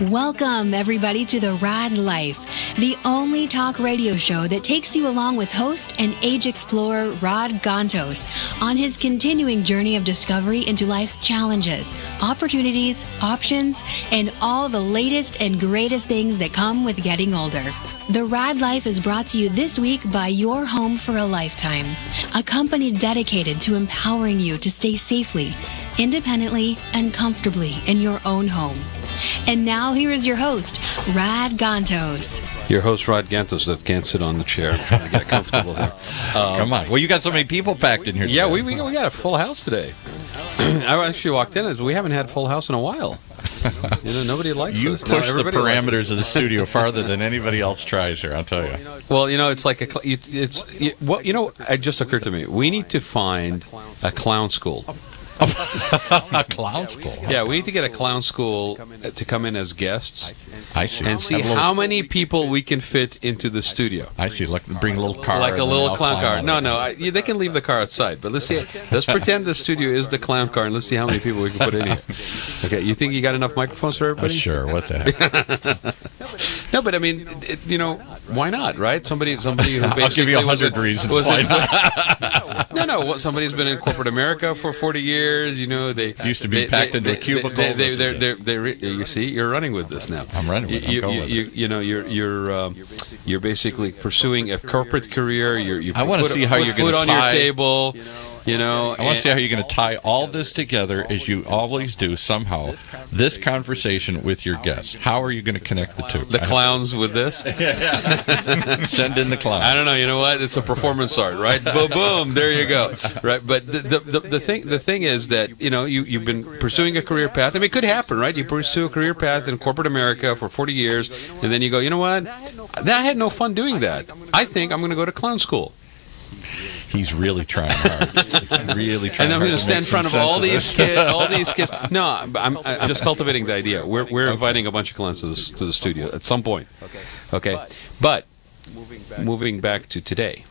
Welcome, everybody, to the Raad Life, the only talk radio show that takes you along with host and age explorer Raad on his continuing journey of discovery into life's challenges, opportunities, options, and all the latest and greatest things that come with getting older. The Raad Life is brought to you this week by Your Home for a Lifetime, a company dedicated to empowering you to stay safely, independently, and comfortably in your own home. And now here is your host, Raad. Your host, Raad, that can't sit on the chair. I'm trying to get comfortable here. Come on. Well, you got so many people packed in here today. Yeah, we got a full house today. I actually walked in and we haven't had a full house in a while. You know, nobody likes you us. You push the parameters of the studio farther than anybody else tries here, I'll tell you. Well, you know, it's like it just occurred to me. We need to find a clown school. A clown school? Yeah, we need to get a clown school to come in as guests. I see. And see how many people we can fit into the studio. I see. Like bring a little car. Like a little clown car. No, they can leave the car outside. But let's see. Let's pretend the studio is the clown car, and let's see how many people we can put in here. Okay, you think you got enough microphones for everybody? Sure. What the heck? No, but I mean, why not, right? Somebody who basically I'll give you 100 reasons why not. No. Somebody's been in corporate America for 40 years. You know, they used to be packed into a cubicle. You see, you're running with this now. I'm running with it. You're basically pursuing a corporate career. I want to see how you're going to tie food on your table. You know, I want to see how you're going to tie all this together, as you always do somehow, this conversation with your guests. How are you going to connect the two? The clowns with this? Send in the clowns. I don't know. You know what? It's a performance art, right? Boom, boom. There you go. Right. But the thing is that, you know, you've been pursuing a career path. I mean, it could happen, right? You pursue a career path in corporate America for 40 years, and then you go, you know what? I had no fun doing that. I think I'm going to go to clown school. He's really trying hard. Really trying. And I'm going to stand in front of all these kids. All these kids. No, No, I'm just cultivating the idea. We're inviting a bunch of clowns to the studio at some point. Okay, but moving back to today.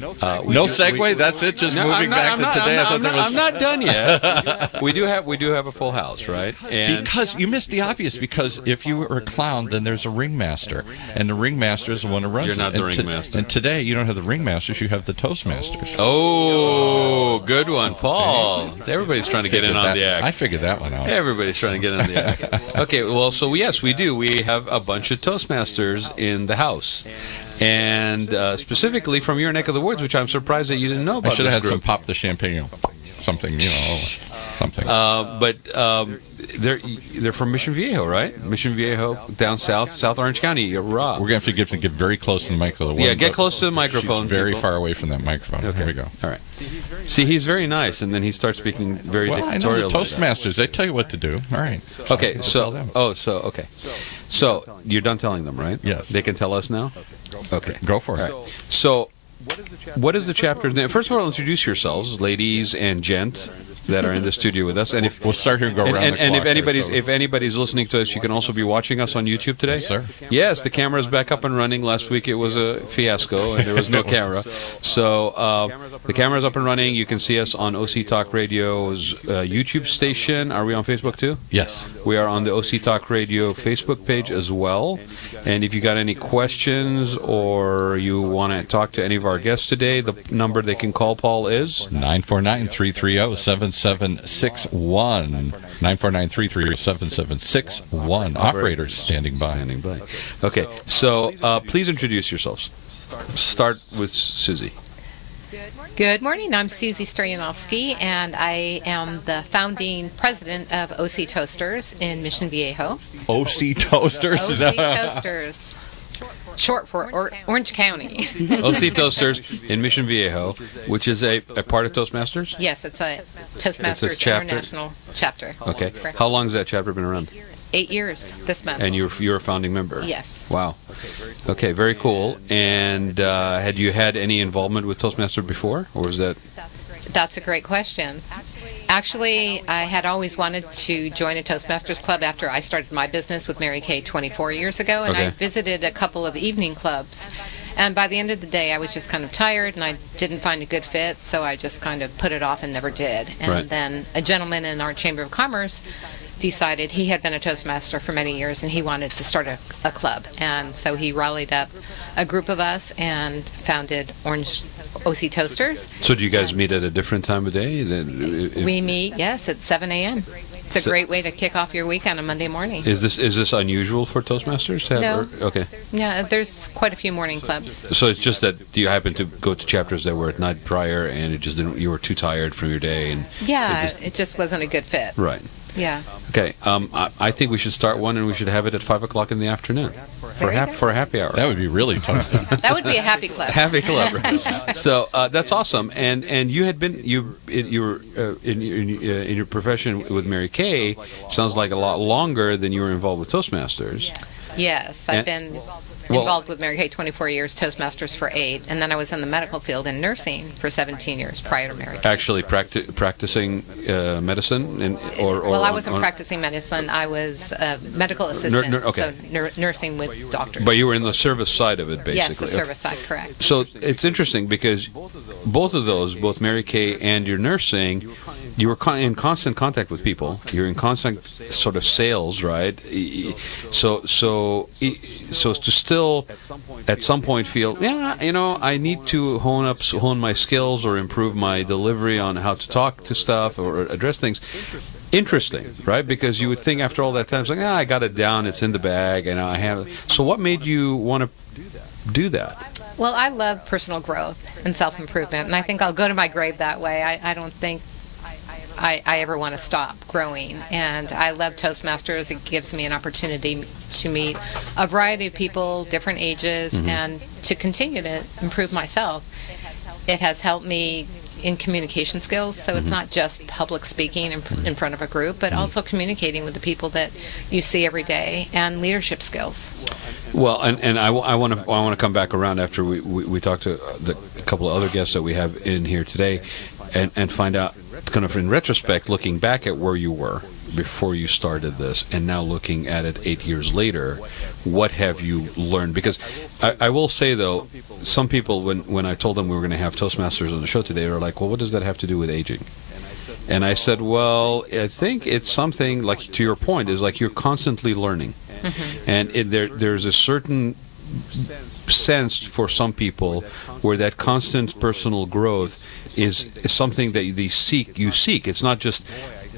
No segue. That's it. Just moving back to today. I'm not done yet. we do have a full house, right? And because you missed the obvious. Because if you were a clown, then there's a ringmaster, and the ringmaster is the one who runs. You're not the ringmaster. And today you don't have the ringmasters. You have the Toastmasters. Oh, good one, Paul. Everybody's trying to get in on the act. I figured that one out. Everybody's trying to get in on the act. Okay, well, so yes, we do. We have a bunch of Toastmasters in the house. And specifically from your neck of the woods, which I'm surprised that you didn't know about. I should have had group. some pop the champagne, something, something. But they're from Mission Viejo, right? Mission Viejo, down South Orange County. Raw. We're going to have to get very close to the microphone. Yeah, get close to the microphone. She's very far away from that microphone. Okay. Here we go. All right. See, he's very nice, and then he starts speaking very dictatorial. I know the Toastmasters. They tell you what to do. All right. Okay. Okay. So you're done telling them, right? Yes. They can tell us now. Okay. Go for it. Right. So, what is the chapter's name? First of all, introduce yourselves, ladies and gent that are in the studio with us. And if we'll start here and go around the clock. And if anybody's listening to us, you can also be watching us on YouTube today. Yes, sir. Yes, the camera's back up and running. Last week it was a fiasco and there was no camera. So the camera's up and running. You can see us on OC Talk Radio's YouTube station. Are we on Facebook too? Yes. We are on the OC Talk Radio Facebook page as well. And if you got any questions or you want to talk to any of our guests today, the number they can call Paul is 949-330-7761. 949-330-7761. Operators standing by. Okay, so please introduce yourselves. Start with Susie. Good morning. I'm Susie Stoyanovsky, and I am the founding president of OC Toasters in Mission Viejo. OC Toasters? OC Toasters. Short for Orange County. OC Toasters in Mission Viejo, which is a part of Toastmasters? Yes, it's a Toastmasters International chapter. Okay. Correct. How long has that chapter been around? 8 years this month. And you're a founding member? Yes. Wow. Okay, very cool. And had you had any involvement with Toastmasters before, or was that? That's a great question. Actually, I had always wanted to join a Toastmasters club after I started my business with Mary Kay 24 years ago, and I visited a couple of evening clubs. And by the end of the day, I was just kind of tired, and I didn't find a good fit, so I just kind of put it off and never did. And then a gentleman in our Chamber of Commerce decided he had been a Toastmaster for many years and he wanted to start a club. And so he rallied up a group of us and founded Orange OC Toasters. So do you guys meet at a different time of day? We meet, yes, at 7 a.m. It's a great way to kick off your week on a Monday morning. Is this unusual for Toastmasters to have? No. Okay. Yeah, there's quite a few morning clubs. So it's just that you happen to go to chapters that were at night prior, and it just didn't. You were too tired from your day, and yeah, it just wasn't a good fit. Right. Yeah. Okay. I think we should start one, and we should have it at 5 o'clock in the afternoon for a happy hour. That would be really toasty. That would be a happy club. Happy club, right? So that's awesome. And you had been you were in your profession with Mary Kay. Sounds like a lot longer than you were involved with Toastmasters. Yes, I've been involved with Mary Kay 24 years, Toastmasters for 8, and then I was in the medical field in nursing for 17 years prior to Mary Kay. Actually practicing medicine? Well, I wasn't practicing medicine. I was a medical assistant, okay. So nursing with doctors. But you were in the service side of it, basically. Yes, the service side, correct. So it's interesting because both of those, both Mary Kay and your nursing, you were in constant contact with people. You're in constant sort of sales, right? So to still at some point feel, I need to hone my skills or improve my delivery on how to talk to stuff or address things. Interesting, right? Because you would think after all that time, it's like, I got it down, it's in the bag, and I have it. So what made you want to do that? Well, I love personal growth and self-improvement, and I think I'll go to my grave that way. I don't think I ever want to stop growing, and I love Toastmasters. It gives me an opportunity to meet a variety of people, different ages, and to continue to improve myself. It has helped me in communication skills, so it's not just public speaking in front of a group, but also communicating with the people that you see every day, and leadership skills. Well, and I want to come back around after we talk to a couple of other guests that we have in here today, and find out, kind of in retrospect, looking back at where you were before you started this, and now looking at it 8 years later, what have you learned? Because I will say, though, some people, when I told them we were going to have Toastmasters on the show today, they were like, well, what does that have to do with aging? And I said, well, I think it's something, like to your point, is like you're constantly learning. And there's a certain sense for some people where that constant personal growth is something that you seek. It's not just,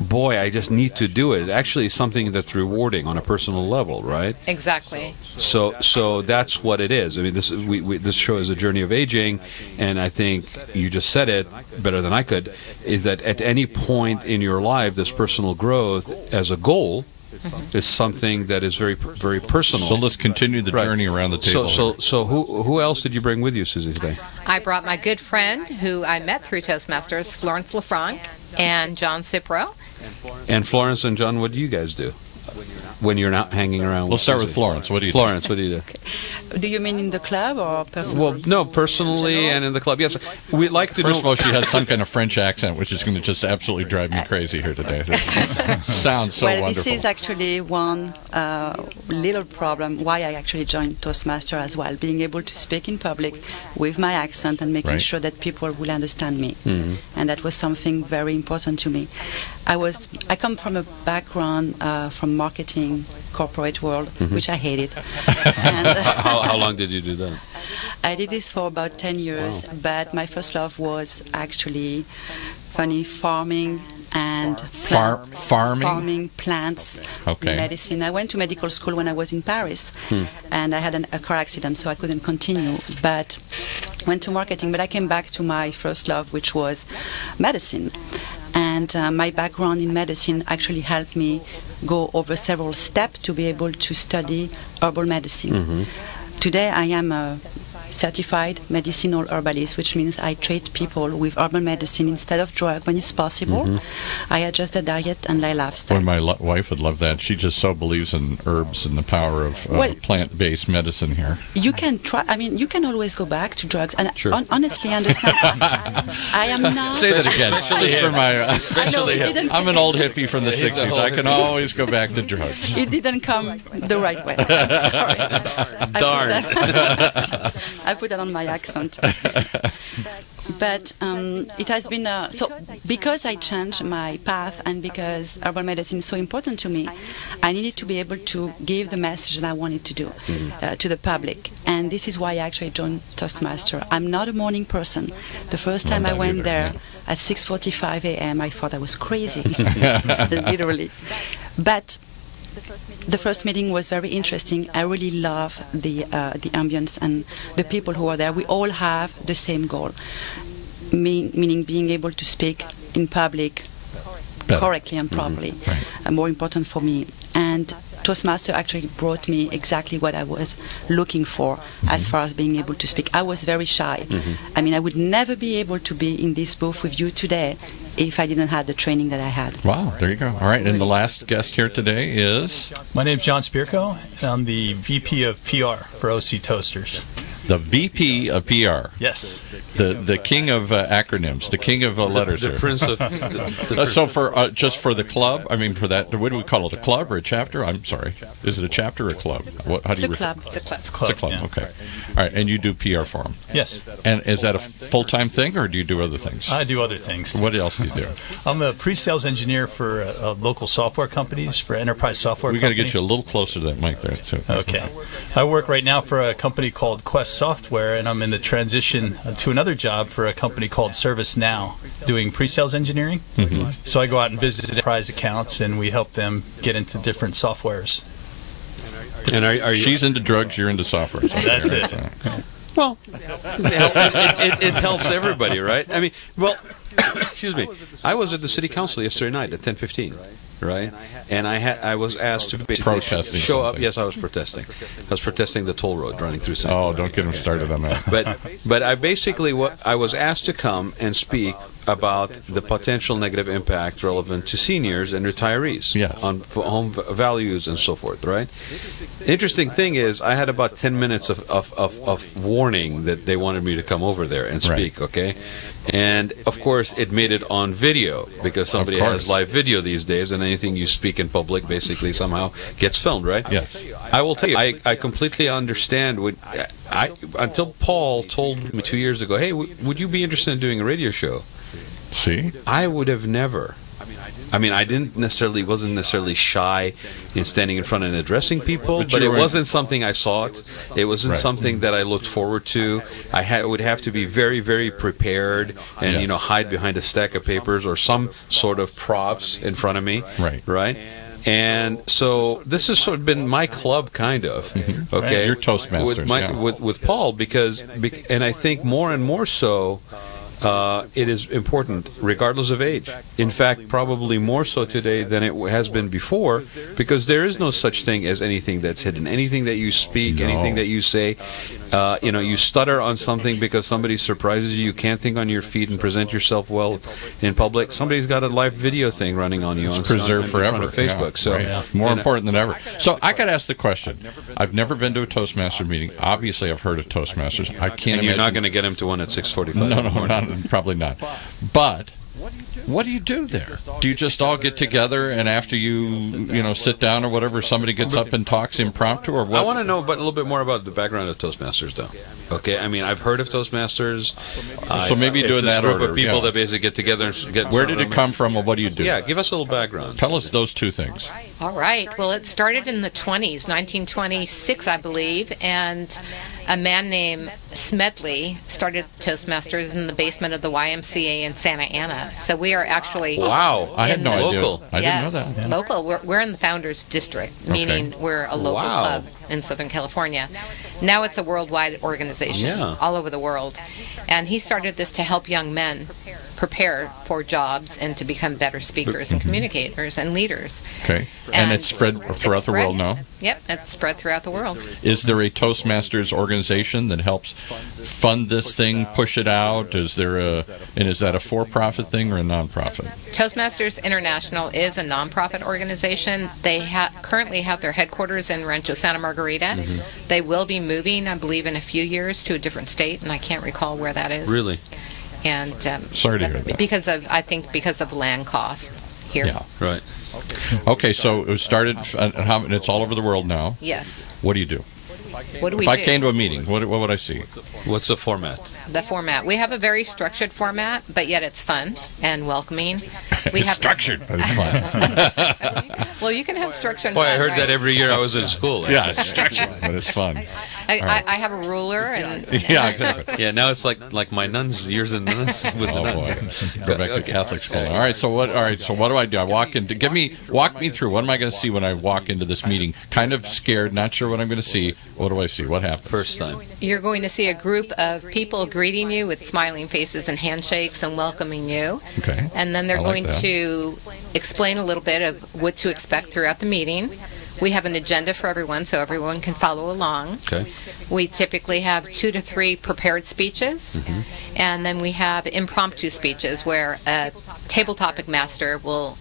boy, I just need to do it. It actually is something that's rewarding on a personal level, right? Exactly. So that's what it is. I mean, this show is a journey of aging, and I think you just said it better than I could, is that at any point in your life, this personal growth as a goal is something that is very, very personal. So let's continue the journey around the table. So who else did you bring with you, Susie, today? I brought my good friend who I met through Toastmasters, Florence LaFranc, and John Cipro. And Florence and John, what do you guys do when you're not hanging around? We'll start with Florence. What do you do? Florence, what do you do? Do you mean in the club or personally? Well, no, personally and in the club. Yes, we'd like to know. First of all, she has some kind of French accent, which is going to just absolutely drive me crazy here today. This sounds so wonderful. This is actually one little problem why I actually joined Toastmaster as well, being able to speak in public with my accent and making sure that people will understand me. And that was something very important to me. I come from a background from marketing, corporate world, which I hated. And, how long did you do that? I did this for about 10 years, but my first love was actually farming and farming, plants, medicine. I went to medical school when I was in Paris, and I had a car accident, so I couldn't continue, but went to marketing. But I came back to my first love, which was medicine. And my background in medicine actually helped me go over several steps to be able to study herbal medicine. Today I am a certified medicinal herbalist, which means I treat people with herbal medicine instead of drug when it's possible. I adjust the diet and lifestyle. Boy, my wife would love that. She just so believes in herbs and the power of plant-based medicine here. You can try. I mean, you can always go back to drugs. And honestly, I understand. I am not. Say that again. Just for my. I'm an old hippie from the '60s. I can always go back to drugs. It didn't come the right way. I'm sorry. Darn. I put that on my accent. but it has been so because I changed my path and because herbal medicine is so important to me, I needed to be able to give the message that I wanted to do to the public, and this is why I actually joined Toastmaster. I'm not a morning person. The first time I went there at 6:45 a.m., I thought I was crazy, literally. But the first meeting was very interesting. I really love the ambience and the people who are there. We all have the same goal, meaning being able to speak in public correctly and properly. More important for me. And Toastmaster actually brought me exactly what I was looking for as far as being able to speak. I was very shy. I mean, I would never be able to be in this booth with you today if I didn't have the training that I had. Wow, there you go. All right, and the last guest here today is? My name's John Spirko, and I'm the VP of PR for OC Toasters. The VP of PR. Yes. The king of acronyms, the king of letters. The here. prince of. So for just for the club, I mean for that, what do we call it? A club or a chapter? I'm sorry. Is it a chapter or a club? How It's do you a club. It's a club. It's a club. Yeah. Okay. All right, and you do PR for them. Yes. And is that a full-time thing, or do you do other things? I do other things. What else do you do? I'm a pre-sales engineer for local software companies, for enterprise software We got to company. get you a little closer to that mic there, too. Okay. I work right now for a company called Quest Software, and I'm in the transition to another job for a company called ServiceNow, doing pre-sales engineering. So I go out and visit enterprise accounts, and we help them get into different softwares. And are you? She's into drugs, you're into software. So That's it. Well, it helps everybody, right? I mean, well, excuse me. I was at the city council yesterday night at 10:15, right? And I was asked to basically Protesting show up. something. Yes, I was protesting. I was protesting the toll road running through St. Oh, don't get him started on that. But I basically I was asked to come and speak about the potential negative impact relevant to seniors and retirees on home values and so forth, right? Interesting thing is, I had about 10 minutes of warning that they wanted me to come over there and speak, okay? And, of course, it made it on video because somebody has live video these days, and anything you speak in public basically somehow gets filmed, right? Yes. I will tell you, I completely understand. Until Paul told me 2 years ago, hey, would you be interested in doing a radio show? See? I would have never. I mean, I wasn't necessarily shy in standing in front and addressing people, but it wasn't something I sought. It wasn't something that I looked forward to. I would have to be very, very prepared and, hide behind a stack of papers or some sort of props in front of me. Right? And so this has sort of been my club, kind of. Okay? Your Toastmasters, with Paul, and I think more and more so, it is important, regardless of age. In fact, probably more so today than it has been before, because there is no such thing as anything that's hidden. Anything that you speak, anything that you say, you stutter on something because somebody surprises you. You can't think on your feet and present yourself well in public. Somebody's got a live video thing running on you. It's preserved forever. In front of Facebook. So more important than ever. So I got to ask the question. I've never been to a Toastmaster meeting. Obviously, I've heard of Toastmasters. I can't imagine. You're not going to get him to one at 6:45. No, probably not. But what do you do there? Do you just all get together and after you sit down or whatever, somebody gets up and talks impromptu or what? I want to know a little bit more about the background of Toastmasters, though. Okay, I mean, I've heard of Toastmasters. So maybe do in that order. It's a group of people that basically get together and get. Where did it come from, or what do you do? Yeah, give us a little background. Tell us those two things. All right. Well, it started in the 20s, 1926, I believe, and a man named Smedley started Toastmasters in the basement of the YMCA in Santa Ana. So we are actually I had no idea. Local. I didn't know that. Yeah. Local. We're in the Founders District, meaning we're a local club in Southern California. Now it's a worldwide organization, all over the world. And he started this to help young men prepare for jobs and to become better speakers and communicators and leaders. Okay. And it's spread throughout the world now? Yep, it's spread throughout the world. Is there a Toastmasters organization that helps fund this thing, push it out? Is that a for-profit thing or a non-profit? Toastmasters International is a non-profit organization. They currently have their headquarters in Rancho Santa Margarita. They will be moving, I believe, in a few years to a different state, and I can't recall where that is. Really? And sorry to hear that. because of land cost here. Yeah, right. Okay, so it started, and it's all over the world now. Yes. What do you do? What do we do? do? If I came to a meeting, what would I see? What's the format? The format. We have a very structured format, but yet it's fun and welcoming. We It's have structured, but it's fun. Well, you can have structure and Boy, fun, I heard right? that every year I was in school. Yeah, it's structured, but it's fun. I have a ruler and Yeah, exactly. Yeah, now it's like my nuns, years in the nuns with the Oh nuns. boy, go back to Catholic school. All right, so what do I do? I walk into. Walk me through. What am I going to see when I walk into this meeting? Kind of scared, not sure what I'm going to see. What do I see? What happens? First time. you're going to see a group of people greeting you with smiling faces and handshakes and welcoming you. Okay. And then they're I like going that. to explain a little bit of what to expect throughout the meeting. We have an agenda for everyone so everyone can follow along. Okay. We typically have 2 to 3 prepared speeches, and then we have impromptu speeches where a table topic master will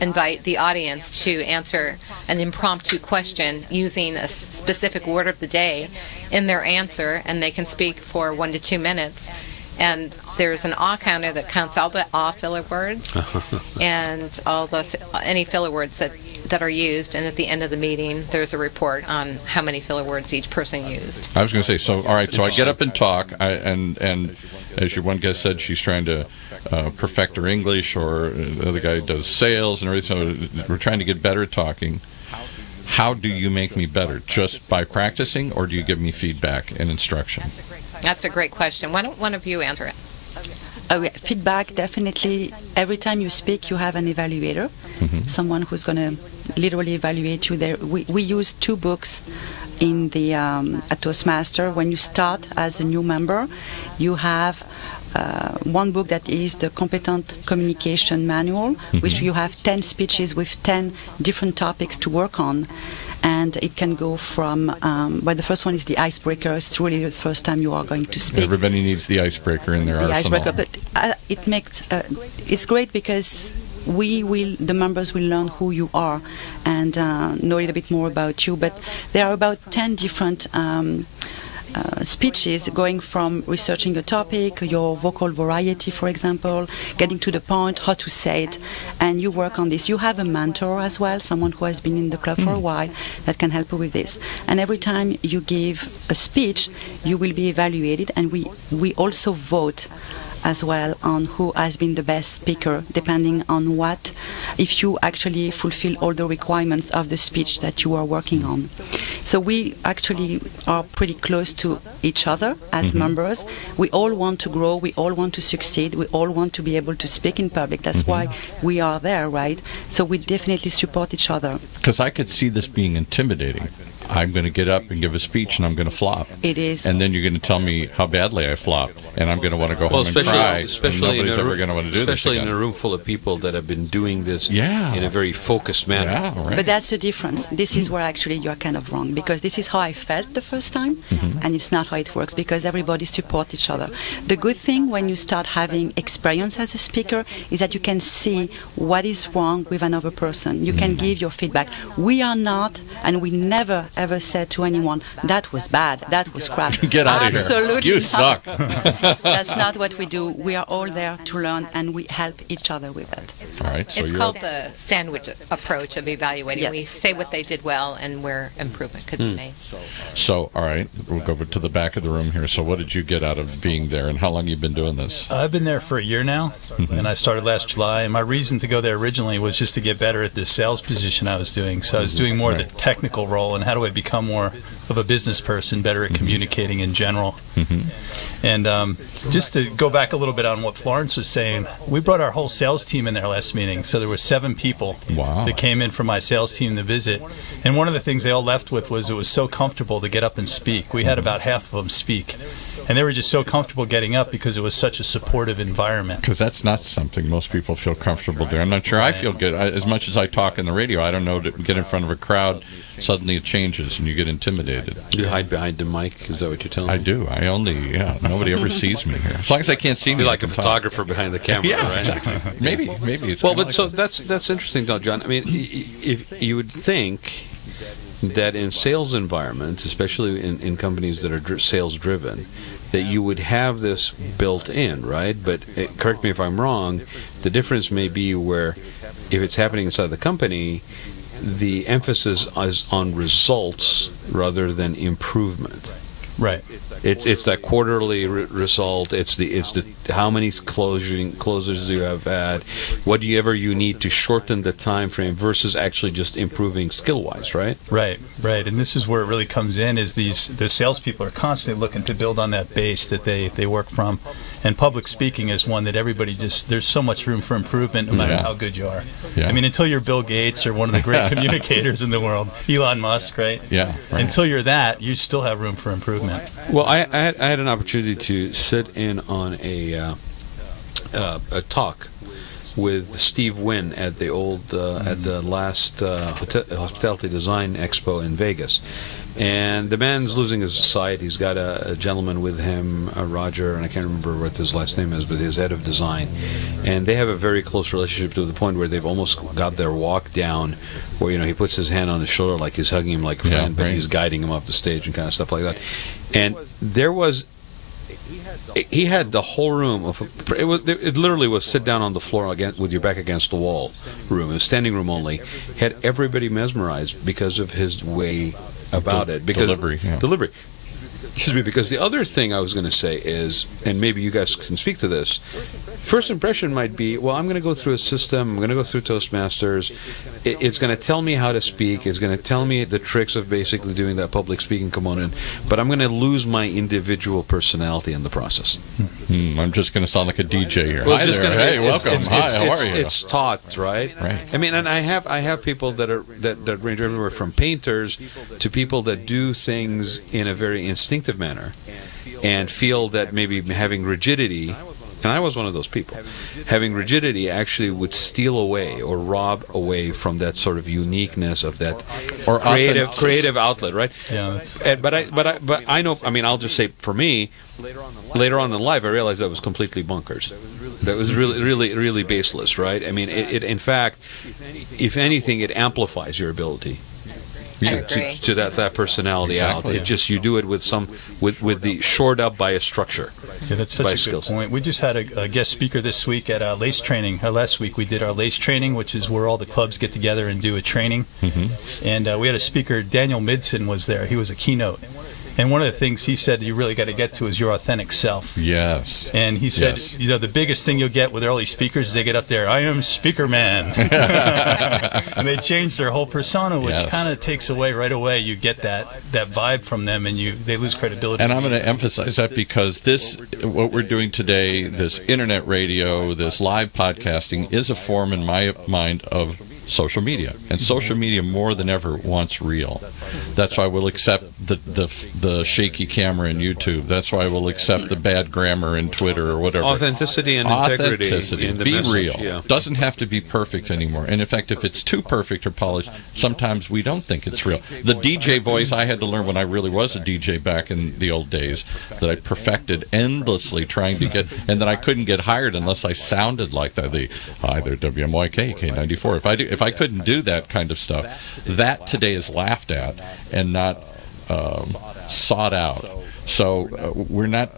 invite the audience to answer an impromptu question using a specific word of the day in their answer, and they can speak for 1 to 2 minutes. And there's an awe counter that counts all the awe filler words and all the any filler words that are used. And at the end of the meeting, there's a report on how many filler words each person used. I was going to say, so all right, so I get up and talk, and as your one guest said, she's trying to perfect her English, or the other guy does sales and everything. So we're trying to get better at talking. How do you make me better? Just by practicing, or do you give me feedback and instruction? That's a great question. Why don't one of you answer it? Feedback, definitely. Every time you speak, you have an evaluator, someone who's going to literally evaluate you. There, we use 2 books in the at Toastmaster. When you start as a new member, you have one book that is the Competent Communication Manual, which you have 10 speeches with 10 different topics to work on. And it can go from, well, the first one is the icebreaker. It's really the first time you are going to speak. Everybody needs the icebreaker in their The arsenal. icebreaker, but it makes it's great because the members will learn who you are and know a little bit more about you. But there are about 10 different speeches, going from researching a topic, your vocal variety, for example, getting to the point, how to say it, and you work on this. You have a mentor as well, someone who has been in the club for a while that can help you with this. And every time you give a speech, you will be evaluated, and we also vote as well on who has been the best speaker, depending on if you actually fulfill all the requirements of the speech that you are working on. So we actually are pretty close to each other as members. We all want to grow, we all want to succeed, we all want to be able to speak in public. That's why we are there, right? So we definitely support each other. Because I could see this being intimidating. I'm going to get up and give a speech, and I'm going to flop. It is. And then you're going to tell me how badly I flopped, and I'm going to want to go home and cry. Especially and nobody's ever going to want to do this especially again. in a room full of people that have been doing this Yeah. in a very focused manner. Yeah, right. But that's the difference. This is where actually you are kind of wrong, because this is how I felt the first time, and it's not how it works, because everybody supports each other. The good thing when you start having experience as a speaker is that you can see what is wrong with another person. You can give your feedback. We are not, and we never ever said to anyone, that was bad, that was crap. Get out of here. Absolutely You not. suck. That's not what we do. We are all there to learn, and we help each other with that. All right. So It's you're called the sandwich approach of evaluating. Yes. We say what they did well and where improvement could be made. So, all right, we'll go over to the back of the room here. So what did you get out of being there, and how long you been doing this? I've been there for a year now, and I started last July. And my reason to go there originally was just to get better at this sales position I was doing. So I was doing more of the technical role, and how do I become more of a business person, better at communicating in general. And just to go back a little bit on what Florence was saying, we brought our whole sales team in there last meeting. So there were 7 people that came in from my sales team to visit. And one of the things they all left with was it was so comfortable to get up and speak. We had about half of them speak. And they were just so comfortable getting up because it was such a supportive environment. Because that's not something most people feel comfortable doing. I'm not sure I feel good. As much as I talk in the radio, I don't know, to get in front of a crowd, suddenly it changes and you get intimidated. You hide behind the mic? Is that what you're telling me? I do. Nobody ever sees me here. As long as I can't see me. You're like I a can talk. photographer behind the camera, Yeah, right? exactly. Maybe it's Well, kinda but like so that. that's interesting, though, John. I mean, if you would think that in sales environments, especially in companies that are sales driven, that you would have this built in, right? But correct me if I'm wrong, the difference may be where if it's happening inside the company, the emphasis is on results rather than improvement. Right. It's that quarterly result. It's the how many closures you have had, whatever you need to shorten the time frame versus actually just improving skill wise, right? Right. And this is where it really comes in. Is the salespeople are constantly looking to build on that base that they work from, and public speaking is one that everybody there's so much room for improvement no matter how good you are. Yeah. I mean, until you're Bill Gates or one of the great communicators in the world, Elon Musk, right? Yeah. Right. Until you're that, you still have room for improvement. Well, I had an opportunity to sit in on a talk with Steve Wynn at the at the last Hospitality Design Expo in Vegas. And the man's losing his sight. He's got a gentleman with him, Roger, and I can't remember what his last name is, but his head of design. And they have a very close relationship to the point where they've almost got their walk down, where he puts his hand on his shoulder like he's hugging him like a friend, but he's guiding him up the stage and kind of stuff like that. And he had the whole room it literally was sit down on the floor with your back against the wall room. It was standing room only. He had everybody mesmerized because of his way about it. Because delivery. Excuse me. Because the other thing I was going to say is, and maybe you guys can speak to this, first impression might be, well, I'm going to go through a system, I'm going to go through Toastmasters, it's going to tell me how to speak, it's going to tell me the tricks of basically doing that public speaking component, but I'm going to lose my individual personality in the process. I'm just going to sound like a DJ here. Well, Hi there. Hey, welcome. Hi, how are you? It's taught, right? I mean, and I have people that range everywhere from painters to people that do things in a very instinctive manner and feel that maybe having rigidity, and I was one of those people, having rigidity actually would steal away or rob away from that sort of uniqueness of that or creative outlet, right? Yeah. But I know. I mean, I'll just say for me, later on in life, I realized that was completely bonkers. That was really baseless, right? I mean, it in fact, if anything, it amplifies your ability. To that personality out. It just, you do it with the shored up by a structure. Yeah, that's such a good point. We just had a guest speaker this week at LACE training. Last week we did our LACE training, which is where all the clubs get together and do a training. And we had a speaker, Daniel Midson was there. He was a keynote. And one of the things he said you really got to get to is your authentic self. Yes. And he said, the biggest thing you'll get with early speakers is they get up there, I am speaker man. And they change their whole persona, which kind of takes away right away. You get that vibe from them, and they lose credibility. And I'm going to emphasize that because what we're doing today, this internet radio, this live podcasting, is a form in my mind of social media, and social media more than ever wants real. That's why we'll accept the shaky camera in YouTube. That's why we'll accept the bad grammar in Twitter or whatever. Authenticity and integrity. In the be message, real. Yeah. Doesn't have to be perfect anymore. And in fact, if it's too perfect or polished, sometimes we don't think it's real. The DJ voice I had to learn when I really was a DJ back in the old days, that I perfected endlessly trying to get, and that I couldn't get hired unless I sounded like that. Either WMYK, K94. If I couldn't do that kind of stuff, that today is laughed at and not sought out. So we're not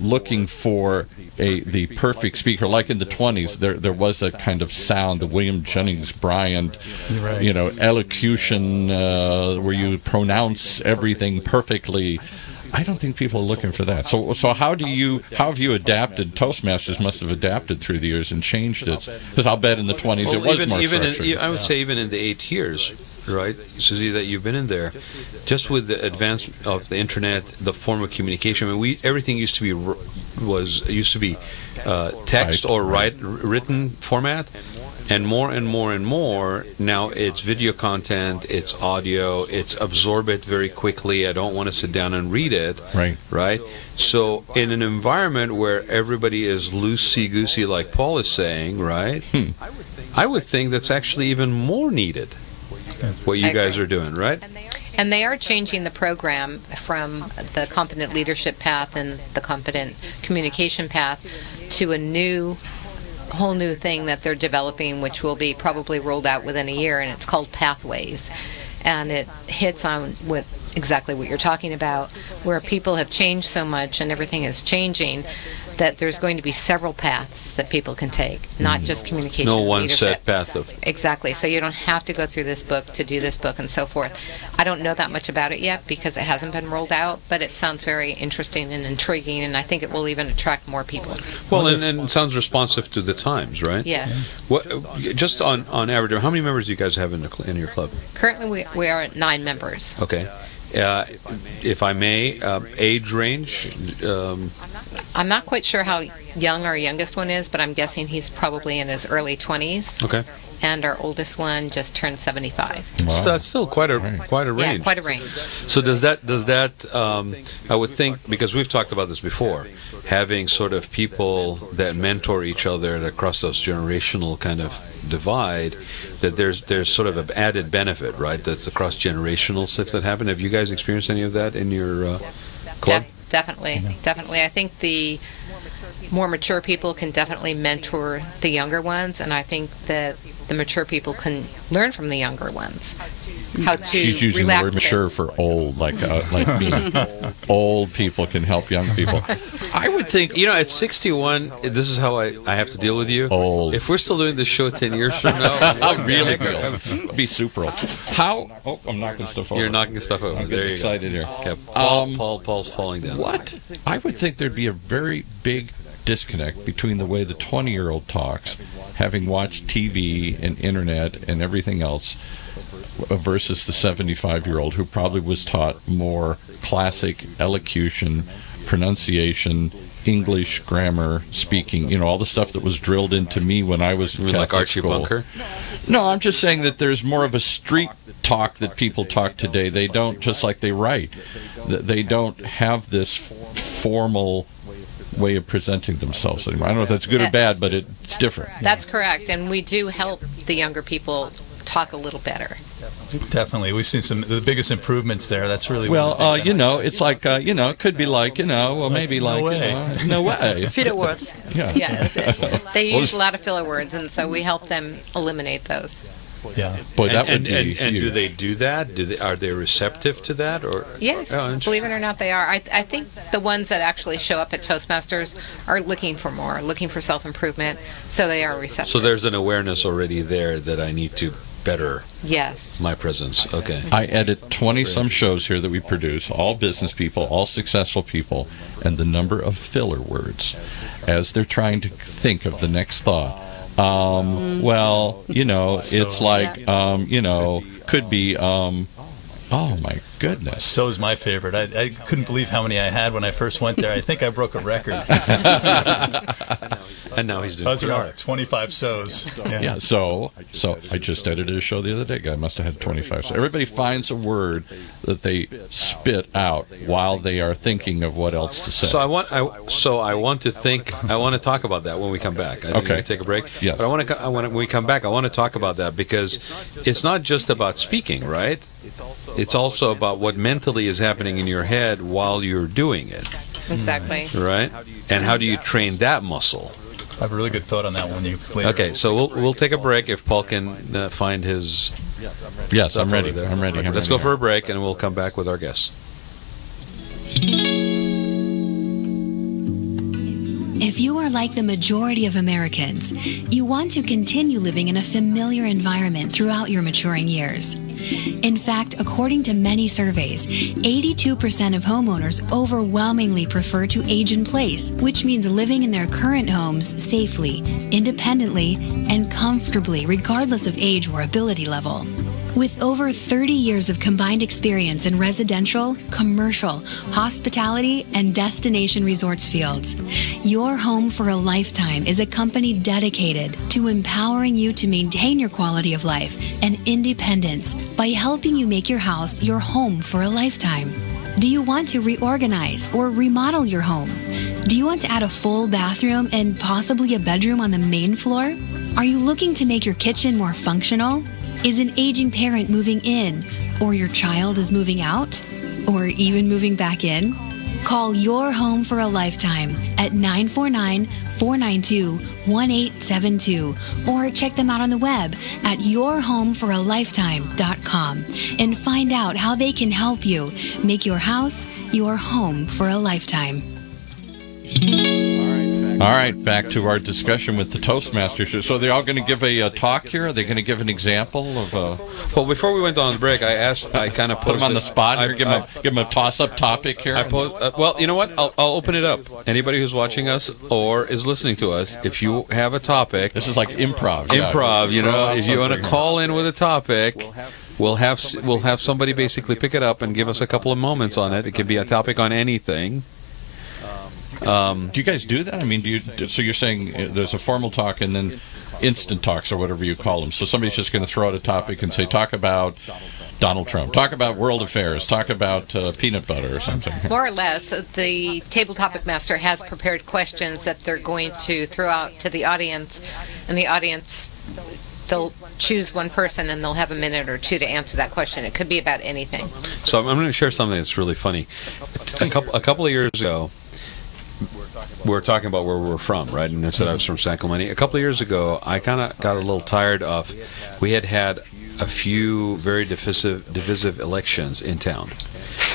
looking for the perfect speaker. Like in the 20s, there was a kind of sound, the William Jennings Bryan, elocution, where you pronounce everything perfectly. I don't think people are looking for that. So how have you adapted? Toastmasters must have adapted through the years and changed it. Because I'll bet in the 20s it was more structured. I would say even in the 8 years, right, Susie, that you've been in there, just with the advance of the internet, the form of communication. I mean, everything used to be text or written format. And more and more and more, now it's video content, it's audio, it's absorb it very quickly. I don't want to sit down and read it. Right? So in an environment where everybody is loosey-goosey, like Paul is saying, right? I would think that's actually even more needed, what you guys are doing, right? And they are changing the program from the competent leadership path and the competent communication path to a whole new thing that they're developing, which will be probably rolled out within a year, and it's called Pathways. And it hits on exactly what you're talking about, where people have changed so much and everything is changing, that there's going to be several paths that people can take, not just communication. No and one leadership. set path of. Exactly. So you don't have to go through this book to do this book and so forth. I don't know that much about it yet because it hasn't been rolled out, but it sounds very interesting and intriguing, and I think it will even attract more people. Well, and it sounds responsive to the times, right? Yes. What, just on average, how many members do you guys have in your club? Currently, we are at 9 members. Okay. If I may, age range? I'm not quite sure how young our youngest one is, but I'm guessing he's probably in his early 20s. Okay. And our oldest one just turned 75. Wow. So that's still quite a range. Yeah, quite a range. So does that I would think, because we've talked about this before, having sort of people that mentor each other across those generational kind of divide, that there's sort of an added benefit, right? That's the cross-generational stuff that happen. Have you guys experienced any of that in your club? Definitely. I think the more mature people can definitely mentor the younger ones, and I think that the mature people can learn from the younger ones how to She's using the word mature for old, like me. Old people can help young people. I would think, at 61, this is how I have to deal with you. Old. If we're still doing this show 10 years from now, I really will be super old. How? Oh, I'm knocking stuff over. You're knocking stuff over. I'm there getting you excited go. here. Yeah, Paul's falling down. What? I would think there'd be a very big disconnect between the way the 20-year-old talks, having watched TV and internet and everything else, versus the 75-year-old who probably was taught more classic elocution, pronunciation, English, grammar, speaking, all the stuff that was drilled into me when I was in Catholic like Archie school. Bunker? No, I'm just saying that there's more of a street talk that people talk today. They don't, just like they write, they don't have this formal way of presenting themselves anymore. I don't know if that's good or bad, but it's different. That's correct, and we do help the younger people talk a little better. Definitely. We've seen the biggest improvements there. That's really it's like, it could be like, well, maybe like, no way. Filler words. Yeah. They use a lot of filler words, and so we help them eliminate those. Yeah. Boy, that would be and huge. do they do that? Are they receptive to that? Or yes, believe it or not, they are. I think the ones that actually show up at Toastmasters are looking for more, looking for self-improvement, so they are receptive. So there's an awareness already there that I need to better my presence. Okay. I edit 20-some shows here that we produce, all business people, all successful people, and the number of filler words as they're trying to think of the next thought. Well, it's like, could be, oh my goodness. So is my favorite. I couldn't believe how many I had when I first went there. I think I broke a record. And now he's doing PR. 25 so's. Yeah, so I just edited a show the other day. Guy must have had 25. So everybody finds a word that they spit out while they are thinking of what else to say. So I want to talk about that when we come back. I think we can take a break. Yes. But when we come back, I want to talk about that because it's not just about speaking, right? It's also about what mentally is happening in your head while you're doing it. Exactly. Right? And how do you train that muscle? I have a really good thought on that one. Okay, so we'll take a break if Paul can find his. Yes, I'm ready. I'm ready. Let's go for a break, and we'll come back with our guests. If you are like the majority of Americans, you want to continue living in a familiar environment throughout your maturing years. In fact, according to many surveys, 82% of homeowners overwhelmingly prefer to age in place, which means living in their current homes safely, independently, and comfortably, regardless of age or ability level. With over 30 years of combined experience in residential, commercial, hospitality, and destination resorts fields, Your Home for a Lifetime is a company dedicated to empowering you to maintain your quality of life and independence by helping you make your house your home for a lifetime. Do you want to reorganize or remodel your home? Do you want to add a full bathroom and possibly a bedroom on the main floor? Are you looking to make your kitchen more functional? Is an aging parent moving in, or your child is moving out, or even moving back in? Call Your Home for a Lifetime at 949-492-1872 or check them out on the web at yourhomeforalifetime.com and find out how they can help you make your house your home for a lifetime. All right, back to our discussion with the Toastmasters. So they're all going to give a talk here? Are they going to give an example of Well, before we went on the break, I kind of put them on the spot here, give them a toss-up topic here? Well, you know what? I'll open it up. Anybody who's watching us or is listening to us, if you have a topic... This is like improv. Improv, you know. If you want to call in with a topic... We'll have somebody basically pick it up and give us a couple of moments on it. It can be a topic on anything. Do you guys do that? I mean, so you're saying there's a formal talk and then instant talks or whatever you call them. So somebody's just going to throw out a topic and say, talk about Donald Trump, talk about world affairs, talk about peanut butter or something. More or less, the table topic master has prepared questions that they're going to throw out to the audience, and the audience, they'll choose one person and they'll have a minute or two to answer that question. It could be about anything. So I'm going to share something that's really funny. A couple of years ago, we were talking about where we're from, right? And I said I was from San Clemente. A couple of years ago, I kind of got a little tired of, we had a few very divisive elections in town.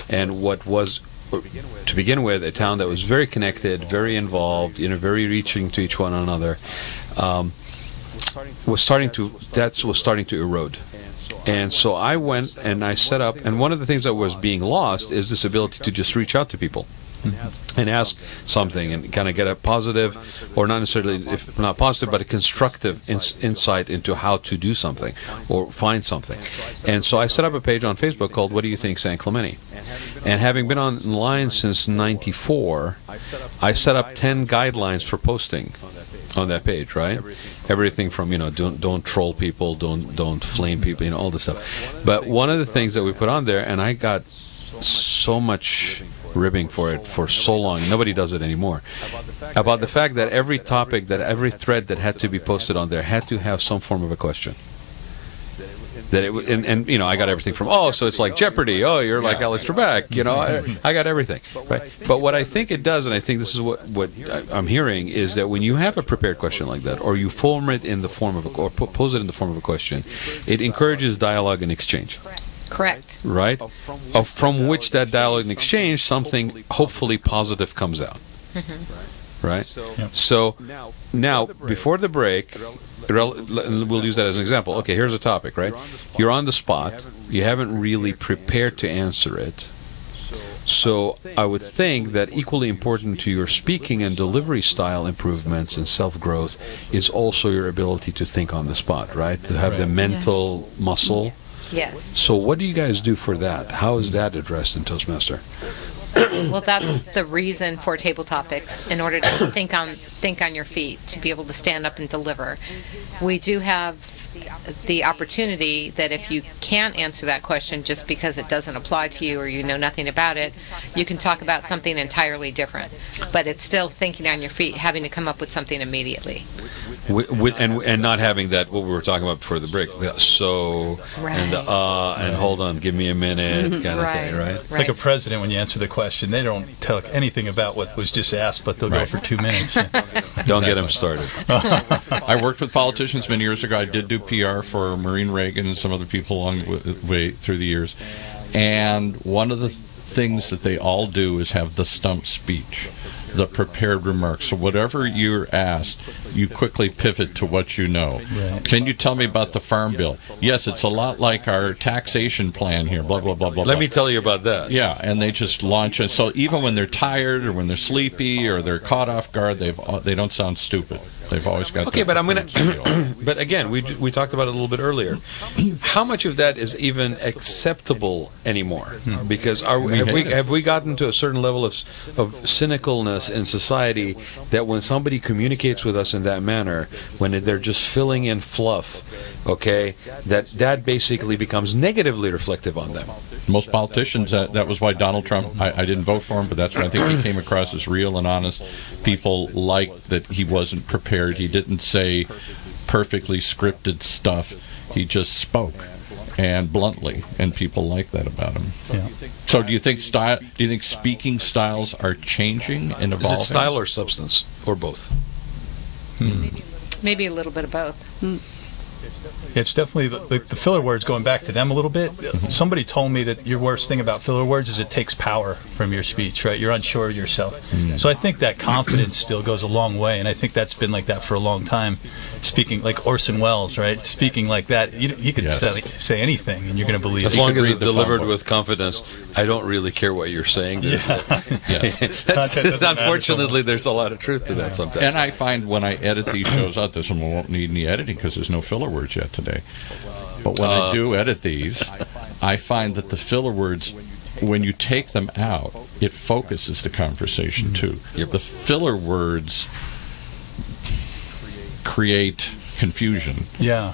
And what was, to begin with, a town that was very connected, very involved, very reaching to each one another, was starting to erode. And so I went and I set up, and one of the things that was being lost is this ability to just reach out to people and ask something and kind of get a positive, or not necessarily, if not positive, but a constructive insight into how to do something or find something. And so I set up a page on Facebook called What Do You Think, San Clemente? And having been online since '94, I set up 10 guidelines for posting on that page, right? Everything from, don't troll people, don't flame people, all this stuff. But one of the things that we put on there, and I got so much ribbing for it for so long, nobody does it anymore, about the fact that every topic, that every thread that had to be posted on there had to have some form of a question. That it, and I got everything from, so it's like Jeopardy, you're like Alex Trebek, I got everything, right? But what I think it does, and I think this is what I'm hearing, is that when you have a prepared question like that, or you form it in the form of or pose it in the form of a question, it encourages dialogue and exchange. Correct. Right? From which that dialogue and exchange, something hopefully positive comes out. Mm-hmm. Right? Yep. So now, before the break, we'll use that as an example. Okay, here's a topic, right? You're on the spot. You haven't really prepared to answer it. So I would think that equally important to your speaking and delivery style improvements and self-growth is also your ability to think on the spot, right? To have the mental muscle. Yes. So what do you guys do for that? How is that addressed in Toastmaster? Well, that's the reason for table topics, in order to think on your feet, to be able to stand up and deliver. We do have the opportunity that if you can't answer that question just because it doesn't apply to you or you know nothing about it, you can talk about something entirely different. But it's still thinking on your feet, having to come up with something immediately. And not having that, what we were talking about before the break, right. and hold on, give me a minute kind of thing, right? It's like a president when you answer the question. They don't tell anything about what was just asked, but they'll go for 2 minutes. Don't get them started. I worked with politicians many years ago. I did do PR for Maureen Reagan and some other people along the way through the years. And one of the things that they all do is have the stump speech, the prepared remarks. So whatever you're asked, you quickly pivot to what you know. Right. Can you tell me about the farm bill? Yes, it's a lot like our taxation plan here, blah, blah, blah, blah. Let me tell you about that. Yeah, and they just launch it. So even when they're tired or when they're sleepy or they're caught off guard, they don't sound stupid. They've always got. Okay, but I'm gonna. But again, we talked about it a little bit earlier. How much of that is even acceptable anymore? Because have we gotten to a certain level of cynicalness in society that when somebody communicates with us in that manner, when they're just filling in fluff, okay, that basically becomes negatively reflective on them. Most politicians, that was why Donald Trump, I didn't vote for him, but that's what I think he came across as real and honest. People liked that he wasn't prepared. He didn't say perfectly scripted stuff. He just spoke, and bluntly, and people like that about him. Yeah. So do you think speaking styles are changing and evolving? Is it style or substance, or both? Maybe a little bit of both. It's definitely the filler words, going back to them a little bit. Somebody told me that your worst thing about filler words is it takes power from your speech, right? You're unsure of yourself. So I think that confidence still goes a long way, and I think that's been like that for a long time. Speaking like Orson Welles, right? Speaking like that, you could say anything, and you're going to believe it. As long as it's delivered with confidence, I don't really care what you're saying. Unfortunately, there's a lot of truth to that sometimes. And I find when I edit these shows out, this one won't need any editing because there's no filler words yet today. But when I do edit these, I find that the filler words, when you take them out, it focuses the conversation too. The filler words create confusion. Yeah,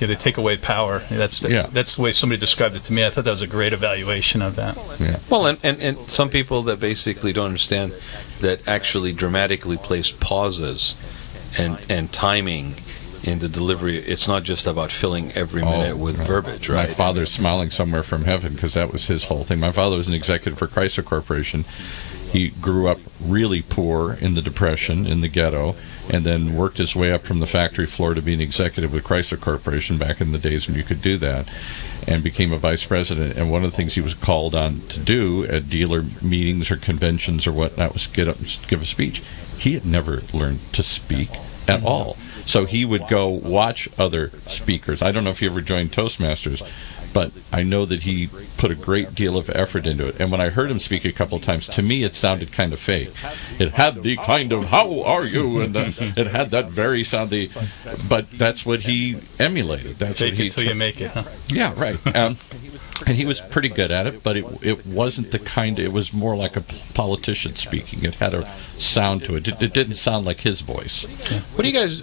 they take away power. That's the way somebody described it to me. I thought that was a great evaluation of that. Yeah. Well, and some people that basically don't understand that actually dramatically placed pauses and timing in the delivery. It's not just about filling every minute with verbiage, right? My father's smiling somewhere from heaven because that was his whole thing. My father was an executive for Chrysler Corporation. He grew up really poor in the Depression, in the ghetto, and then worked his way up from the factory floor to be an executive with Chrysler Corporation back in the days when you could do that, and became a vice president. And one of the things he was called on to do at dealer meetings or conventions or whatnot was get up and give a speech. He had never learned to speak at all. So he would go watch other speakers. I don't know if you ever joined Toastmasters, but I know that he put a great deal of effort into it. And when I heard him speak a couple of times, to me it sounded kind of fake. It had the kind of, how are you? And then it had that very sound. But that's what he emulated. That's Fake what he it till you make it, huh? Yeah, right. And he was pretty good at it, but it wasn't the kind. It was more like a politician speaking. It had a sound to it. It didn't sound like his voice. What do you guys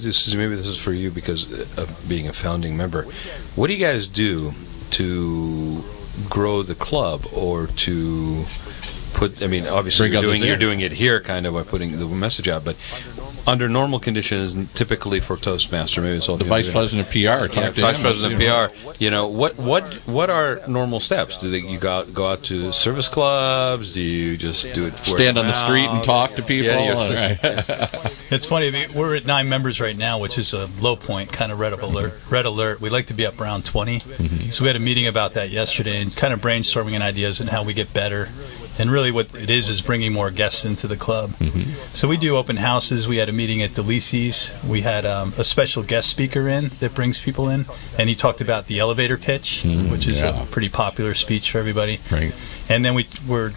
do? Maybe this is for you because of being a founding member. What do you guys do to grow the club or to put? I mean, obviously you're doing it here, kind of by putting the message out, but under normal conditions, typically for Toastmaster, maybe it's all the vice president of PR. Vice president of PR. You know, what are normal steps? Do you go out to service clubs? Do you just do it? Stand on the street and talk to people? Yeah, it's funny. We're at 9 members right now, which is a low point, kind of red alert. We'd like to be up around 20. So we had a meeting about that yesterday and kind of brainstorming ideas and how we get better. And really what it is bringing more guests into the club. So we do open houses. We had a meeting at Delisi's. We had a special guest speaker in that brings people in, and he talked about the elevator pitch, which is a pretty popular speech for everybody. Right. And then we're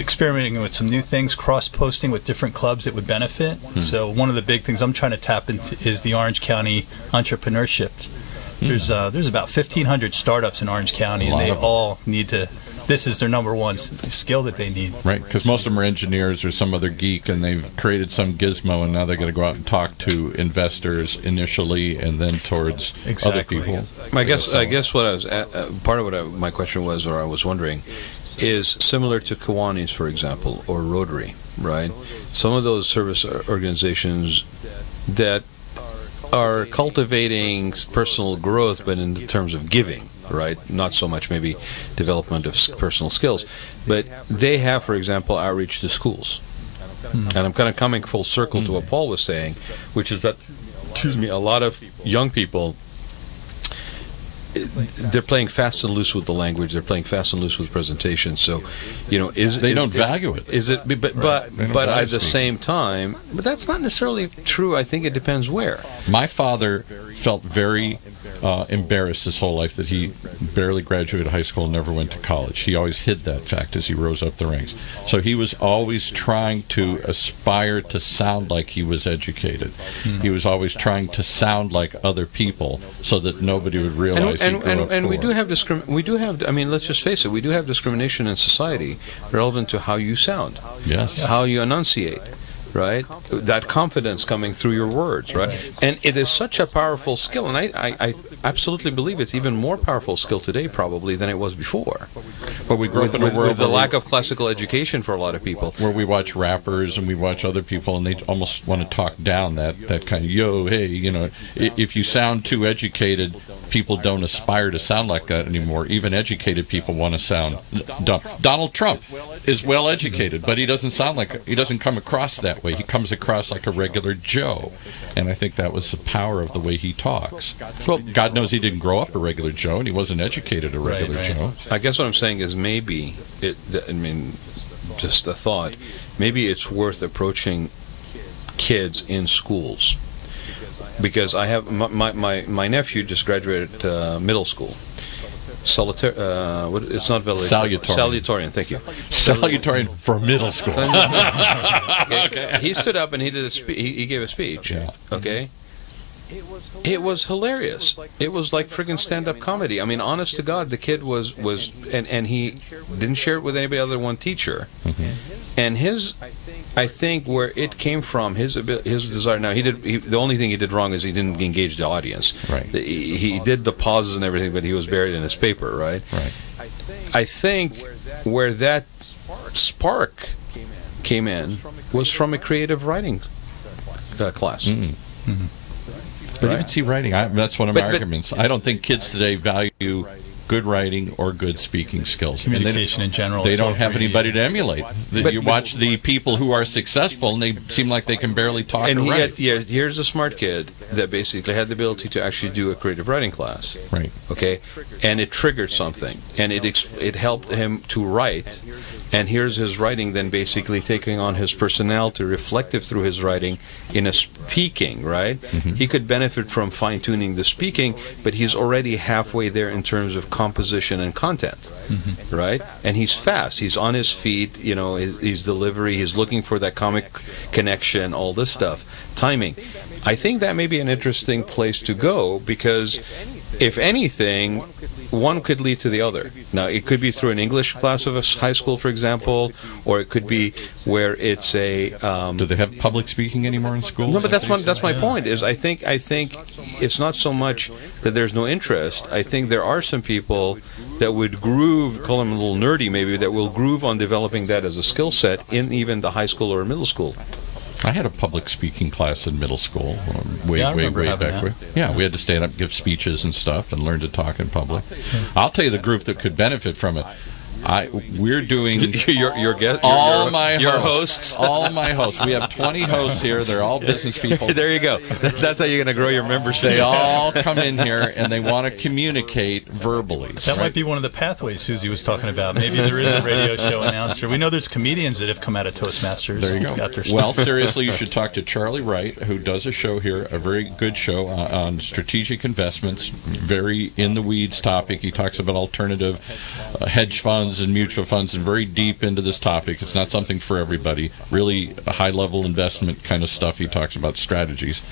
experimenting with some new things, cross-posting with different clubs that would benefit. So one of the big things I'm trying to tap into is the Orange County entrepreneurship. There's about 1,500 startups in Orange County, and they all need to. This is their number one skill that they need. Right, because most of them are engineers or some other geek, and they've created some gizmo, and now they're going to go out and talk to investors initially, and then towards other people. I guess what I was part of my question was, or I was wondering, is similar to Kiwanis, for example, or Rotary, right? Some of those service organizations that are cultivating personal growth, but in terms of giving. Right, not so much maybe development of personal skills, but they have, for example, outreach to schools. And I'm kind of coming full circle to what Paul was saying, which is that, a lot of young people, they're playing fast and loose with the language. They're playing fast and loose with presentation. So, they don't value it. Is it? But at the same time, but that's not necessarily true. I think it depends where. My father felt very embarrassed his whole life that he barely graduated high school and never went to college. He always hid that fact as he rose up the ranks. So he was always trying to aspire to sound like he was educated. He was always trying to sound like other people so that nobody would realize he grew up poor. We do have I mean, let's just face it, we do have discrimination in society relevant to how you sound. Yes. How you enunciate. Right? That confidence coming through your words, right? And it is such a powerful skill, and I absolutely believe it's even more powerful skill today probably than it was before. But we grew up in a world with the lack of classical education for a lot of people. Where we watch rappers and we watch other people, and they almost want to talk down that kind of, yo, hey, if you sound too educated, people don't aspire to sound like that anymore. Even educated people want to sound dumb. Donald Trump is well educated, but he doesn't come across that way. He comes across like a regular Joe. And I think that was the power of the way he talks. Well, God knows he didn't grow up a regular Joe, and he wasn't educated a regular Joe. I guess what I'm saying is maybe, just a thought, maybe it's worth approaching kids in schools. Because I have my nephew just graduated middle school. It's not salutatorian. Thank you. Salutatorian for middle school. Okay. He stood up and he did he gave a speech. Yeah. Okay. It was hilarious. It was like friggin' stand-up comedy. I mean, honest to God, the kid was and he didn't share it with anybody other than one teacher. Mm-hmm. And I think where it came from, his desire. Now, the only thing he did wrong is he didn't engage the audience. Right. He did the pauses and everything, but he was buried in his paper. Right. Right. I think where that spark came in was from a creative writing class. Mm-hmm. Mm-hmm. But even see writing, that's one of my arguments. I don't think kids today value good writing or good speaking skills. Communication in general. They don't have anybody to emulate. You watch the people who are successful, and they seem like they can barely talk or write. Here's a smart kid that basically had the ability to actually do a creative writing class. Right. Okay? And it triggered something. And it helped him to write. And here's his writing then basically taking on his personality, reflective through his writing in a speaking, right? Mm-hmm. He could benefit from fine-tuning the speaking, but he's already halfway there in terms of composition and content, mm-hmm. right? And he's fast. He's on his feet, his delivery, he's looking for that comic connection, all this stuff, timing. I think that may be an interesting place to go because, if anything, one could lead to the other. Now, it could be through an English class of a high school, for example, or it could be where it's a. Do they have public speaking anymore in schools? No, but that's my point. Is I think it's not so much that there's no interest. I think there are some people that would groove, call them a little nerdy maybe, that will groove on developing that as a skill set in even the high school or middle school. I had a public speaking class in middle school, way back. Yeah, we had to stand up, give speeches and stuff, and learn to talk in public. I'll tell you the group that could benefit from it. We're doing your hosts. All my hosts. We have 20 hosts here. They're all business people. There you go. That's how you're going to grow your membership. They all come in here and they want to communicate verbally. That might be one of the pathways Susie was talking about. Maybe there is a radio show announcer. We know there's comedians that have come out of Toastmasters. There you go. Well, seriously, you should talk to Charlie Wright, who does a show here, a very good show on strategic investments, very in the weeds topic. He talks about alternative hedge funds and mutual funds and very deep into this topic. It's not something for everybody. Really high-level investment kind of stuff. He talks about strategies.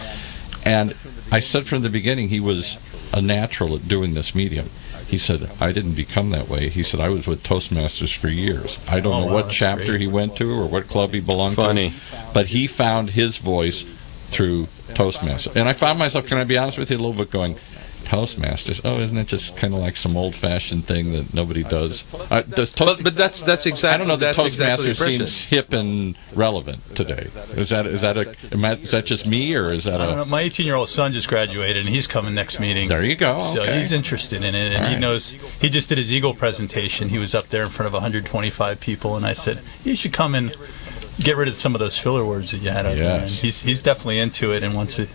And I said from the beginning he was a natural at doing this medium. He said, I didn't become that way. He said, I was with Toastmasters for years. I don't know what chapter he went to or what club he belonged to. But he found his voice through Toastmasters. And I found myself, can I be honest with you, a little bit going, Toastmasters. Oh, isn't it just kind of like some old-fashioned thing that nobody does? But that's exactly. I don't know. That's Toastmasters exactly seems hip and relevant today. Is that just me, or is that I don't know. My 18-year-old son just graduated, and he's coming next meeting. There you go. So okay. He's interested in it, and he knows. He just did his Eagle presentation. He was up there in front of 125 people, and I said, you should come and get rid of some of those filler words that you had out there. And he's definitely into it and wants it.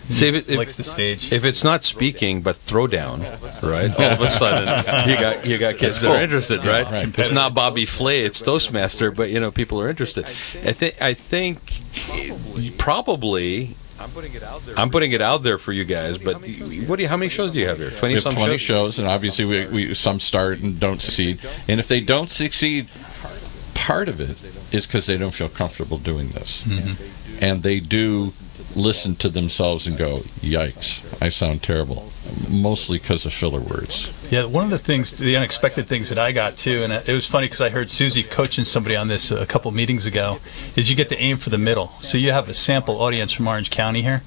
Likes the stage. If it's not speaking but throwdown, right? All of a sudden you got kids that are interested, right? It's not Bobby Flay, it's Toastmaster, but people are interested. I think probably. I'm putting it out there for you guys, but how many shows do you have here? 20 shows, and obviously we some start and don't succeed. And if they don't succeed, part of it is because they don't feel comfortable doing this. Mm-hmm. And they do listen to themselves and go, yikes, I sound terrible. Mostly because of filler words. Yeah, one of the things, the unexpected things that I got too, and it was funny because I heard Susie coaching somebody on this a couple meetings ago, is you get to aim for the middle. So you have a sample audience from Orange County here,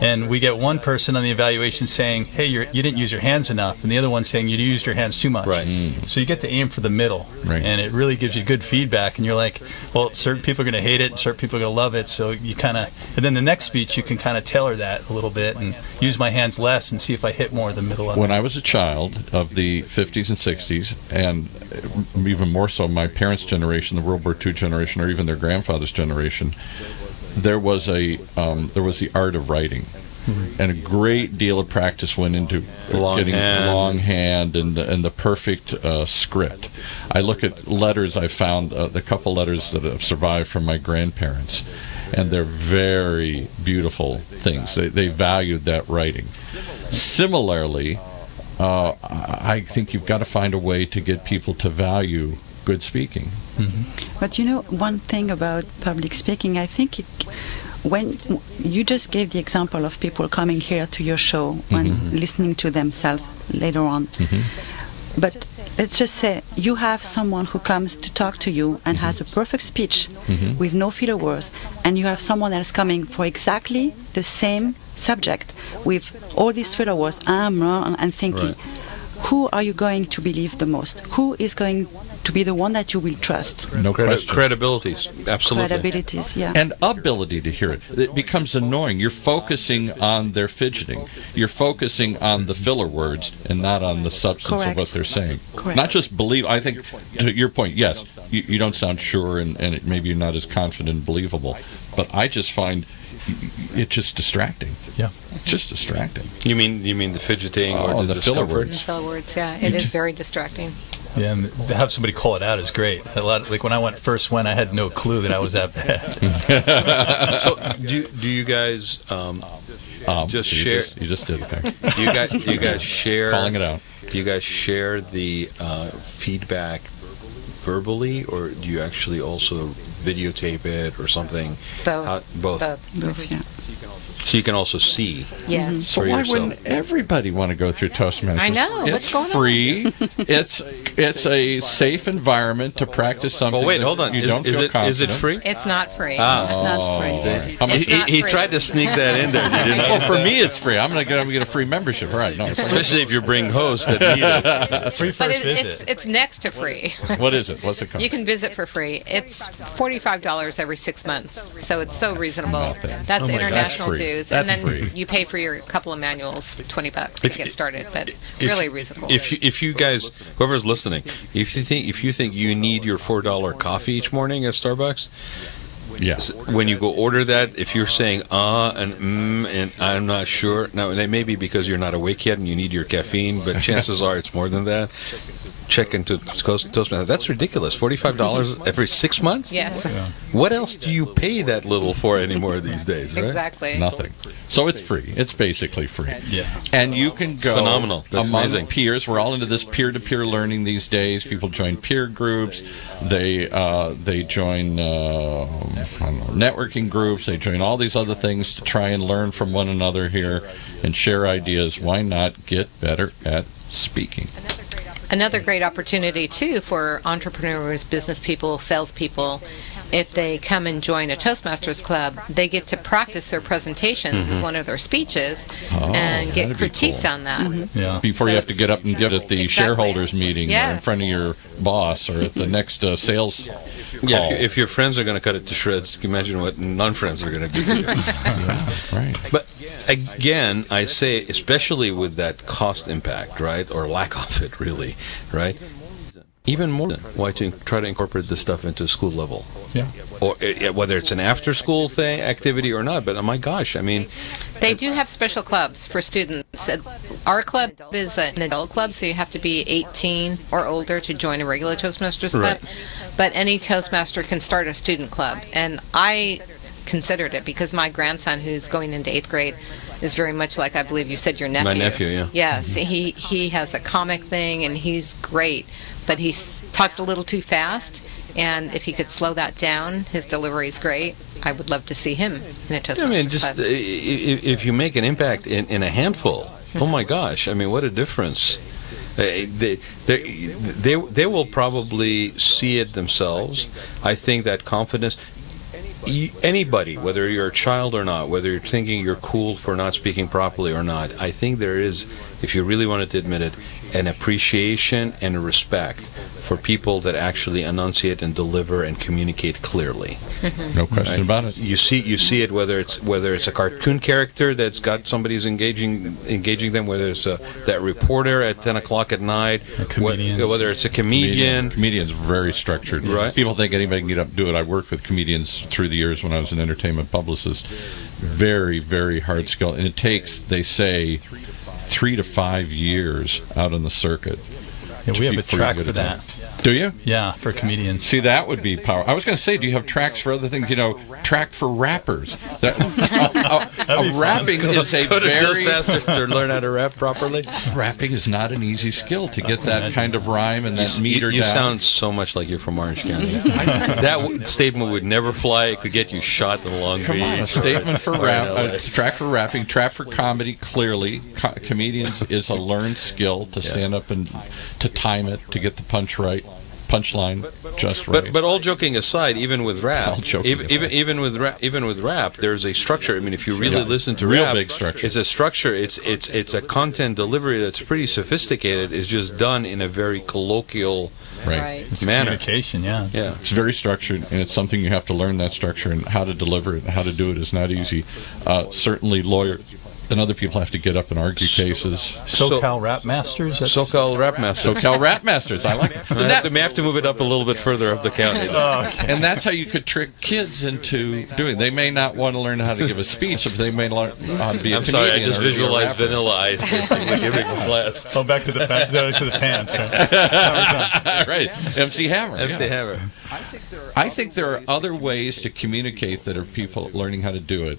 and we get one person on the evaluation saying, hey, you didn't use your hands enough, and the other one saying you used your hands too much. Right. So you get to aim for the middle, and it really gives you good feedback, and you're like, well, certain people are going to hate it, and certain people are going to love it, so you kind of, and then the next speech you can kind of tailor that a little bit and use my hands less and see if I hit more of the middle. When I was a child of the 50s and 60s, and even more so my parents' generation, the World War II generation, or even their grandfather's generation, there was the art of writing. And a great deal of practice went into getting longhand and the perfect script. I look at letters I found, the couple letters that have survived from my grandparents, and they're very beautiful things. They valued that writing. Similarly, I think you've got to find a way to get people to value good speaking. But you know, one thing about public speaking, I think when you just gave the example of people coming here to your show and listening to themselves later on. But let's just say you have someone who comes to talk to you and has a perfect speech with no filler words, and you have someone else coming for exactly the same subject with all these filler words, and thinking, who are you going to believe the most? Who is going to be the one that you will trust? No question. Credibilities, absolutely. Credibilities, yeah. And ability to hear it. It becomes annoying. You're focusing on their fidgeting. You're focusing on the filler words and not on the substance of what they're saying. Correct. Not just believe. I think, to your point, yes, you don't sound sure, and maybe you're not as confident and believable. But I just find it's just distracting. Yeah. Just distracting. You mean the fidgeting or the filler words? The filler words, yeah. It is very distracting. Yeah, and to have somebody call it out is great. Like when I first went, I had no clue that I was that bad. So do you guys just share? You just did it there. Do you guys share? Calling it out. Do you guys share the feedback verbally, or do you actually also videotape it or something? Both. Both, yeah. So you can also see. Yes. So for why yourself. wouldn't everybody want to go through Toastmasters? I know. It's What's going on? free. It's a safe environment to practice something. Well, wait, hold on. You don't feel confident. Is it free? It's not free. It's not free. How much? It's not He free. tried to sneak that in there. Did you know? Well, for me, it's free. I'm gonna get a free membership, right? No, it's free. Especially if you bring hosts that need it. Free But first visit. it's next to free. What is it? What's it cost? You can visit for free. It's $45 every 6 months, so it's so reasonable. nothing. That's Oh my God. international That's free. dues, That's and then free. you pay for your couple of manuals, $20 to If- get started. But if- really reasonable. If you guys, whoever's listening, if you think you need your $4 coffee each morning at Starbucks, Yes. when you go order that, if you're saying and I'm not sure, now that may be because you're not awake yet and you need your caffeine, but chances are it's more than that. Check into Toastmasters. That's ridiculous. $45 every 6 months? Yes, What else do you pay that little for anymore these days, right? exactly. Nothing. So it's free. It's basically free. Yeah. And you can go Phenomenal. That's among amazing. peers. We're all into this peer-to-peer learning these days. People join peer groups. They join I don't know, networking groups. They join all these other things to try and learn from one another here and share ideas. Why not get better at speaking? Another great opportunity, too, for entrepreneurs, business people, salespeople. If they come and join a Toastmasters club, they get to practice their presentations as one of their speeches and get that'd be critiqued cool. on that. Yeah. Before So you have to get up and give it at the Exactly. shareholders meeting or in Yes. front of your boss or at the next sales Yeah, call. if your friends are going to cut it to shreds, you can imagine what non-friends are going to do to you. Right. But again, I say, especially with that cost impact, right, or lack of it, really, right? Even more than why to try to incorporate this stuff into school level, Yeah. or whether it's an after-school thing, activity or not. But oh my gosh, I mean, They do have special clubs for students. Our club is an adult club, so you have to be 18 or older to join a regular Toastmasters club. Right. But any Toastmaster can start a student club. And I considered it because my grandson, who's going into 8th grade, is very much like, I believe you said, your nephew. My nephew, yeah. Yes, he has a comic thing, and he's great. But he talks a little too fast, and if he could slow that down, his delivery is great. I would love to see him in a Toastmasters I mean, just club. if you make an impact in a handful, oh my gosh, I mean, what a difference. They will probably see it themselves. I think that confidence. Anybody, whether you're a child or not, whether you're thinking you're cool for not speaking properly or not, I think there is, if you really wanted to admit it, an appreciation and a respect for people that actually enunciate and deliver and communicate clearly. No question about it. You see it whether it's a cartoon character that's got somebody's engaging them, whether it's that reporter at 10 o'clock at night, whether it's a comedian. Comedian's very structured. Right. People think anybody can get up and do it. I worked with comedians through the years when I was an entertainment publicist. Very, very hard skill, and it takes, they say, 3 to 5 years out on the circuit. Yeah, we have a track for that. Do you? Yeah, for comedians. See, that would be power. I was going to say, do you have tracks for other things? You know, track for rappers. Rapping is a Go to very... Toastmasters to learn how to rap properly. Rapping is not an easy skill to get that kind of rhyme and that meter You down. sound so much like you're from Orange County. Statement would never fly. It could get you shot in Long Beach. Come on, a statement for rap, a track for rapping, track for comedy. Clearly, comedians is a learned skill to stand up and to time it, to get the punchline just right. But all joking aside, even with rap, even with rap, there's a structure. I mean, if you really listen to real rap, big structure. It's a structure. It's a content delivery that's pretty sophisticated. It's just done in a very colloquial It's manner. Communication, yeah. It's very structured, and it's something you have to learn, that structure, and how to deliver it and how to do it is not easy. Certainly lawyers and other people have to get up and argue cases. SoCal Rap Masters? SoCal Rap Masters. SoCal Rap Masters, I like it. May have to move it up a little bit further up the county. Okay. And that's how you could trick kids into doing. They may not want to learn how to give a speech, but they may learn how to be a comedian. I'm sorry, I just or be a visualized rapper. Vanilla Ice basically giving a class. Oh, back to the pants. Right? Right, MC Hammer. MC Hammer. I think there are other ways to communicate that are people learning how to do it,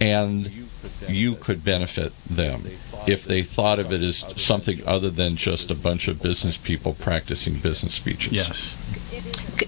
and you could benefit them if they thought of it as something other than just a bunch of business people practicing business speeches. Yes.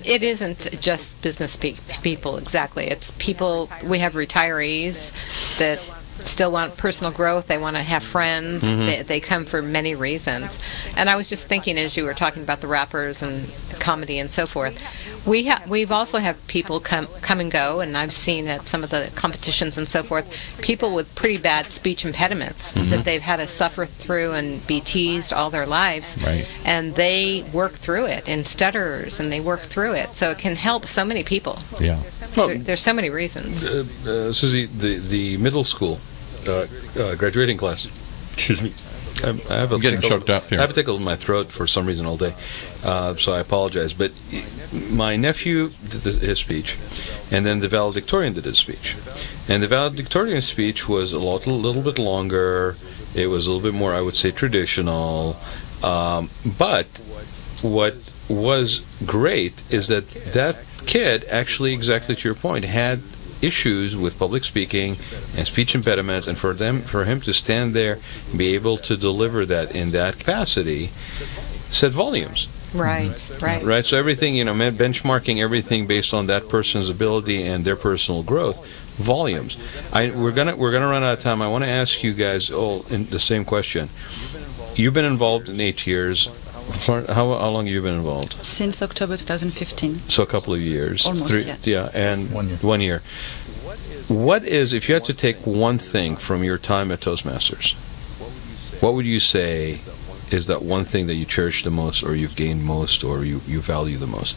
It isn't just business people, exactly. It's people, we have retirees that still want personal growth. They want to have friends. They come for many reasons. And I was just thinking, as you were talking about the rappers and comedy and so forth, we've also have people come and go, and I've seen at some of the competitions and so forth, people with pretty bad speech impediments that they've had to suffer through and be teased all their lives. Right. And they work through it, and stutterers, and they work through it. So it can help so many people. Yeah. There's so many reasons. Susie, the middle school graduating class. Excuse me. I'm getting choked up here. I have a tickle in my throat for some reason all day, so I apologize. But my nephew did his speech, and then the valedictorian did his speech. And the valedictorian speech was a little bit longer. It was a little bit more, I would say, traditional. But what was great is that kid actually, exactly to your point, had issues with public speaking and speech impediments, and for him to stand there and be able to deliver that in that capacity said volumes. Right. So everything, benchmarking everything based on that person's ability and their personal growth, volumes. We're gonna run out of time. I want to ask you guys all in the same question. You've been involved in 8 years. How long have you been involved? Since October 2015. So a couple of years. Almost, and 1 year. 1 year. What is, if you had to take one thing from your time at Toastmasters, what would you say is that one thing that you cherish the most, or you've gained most, or you value the most?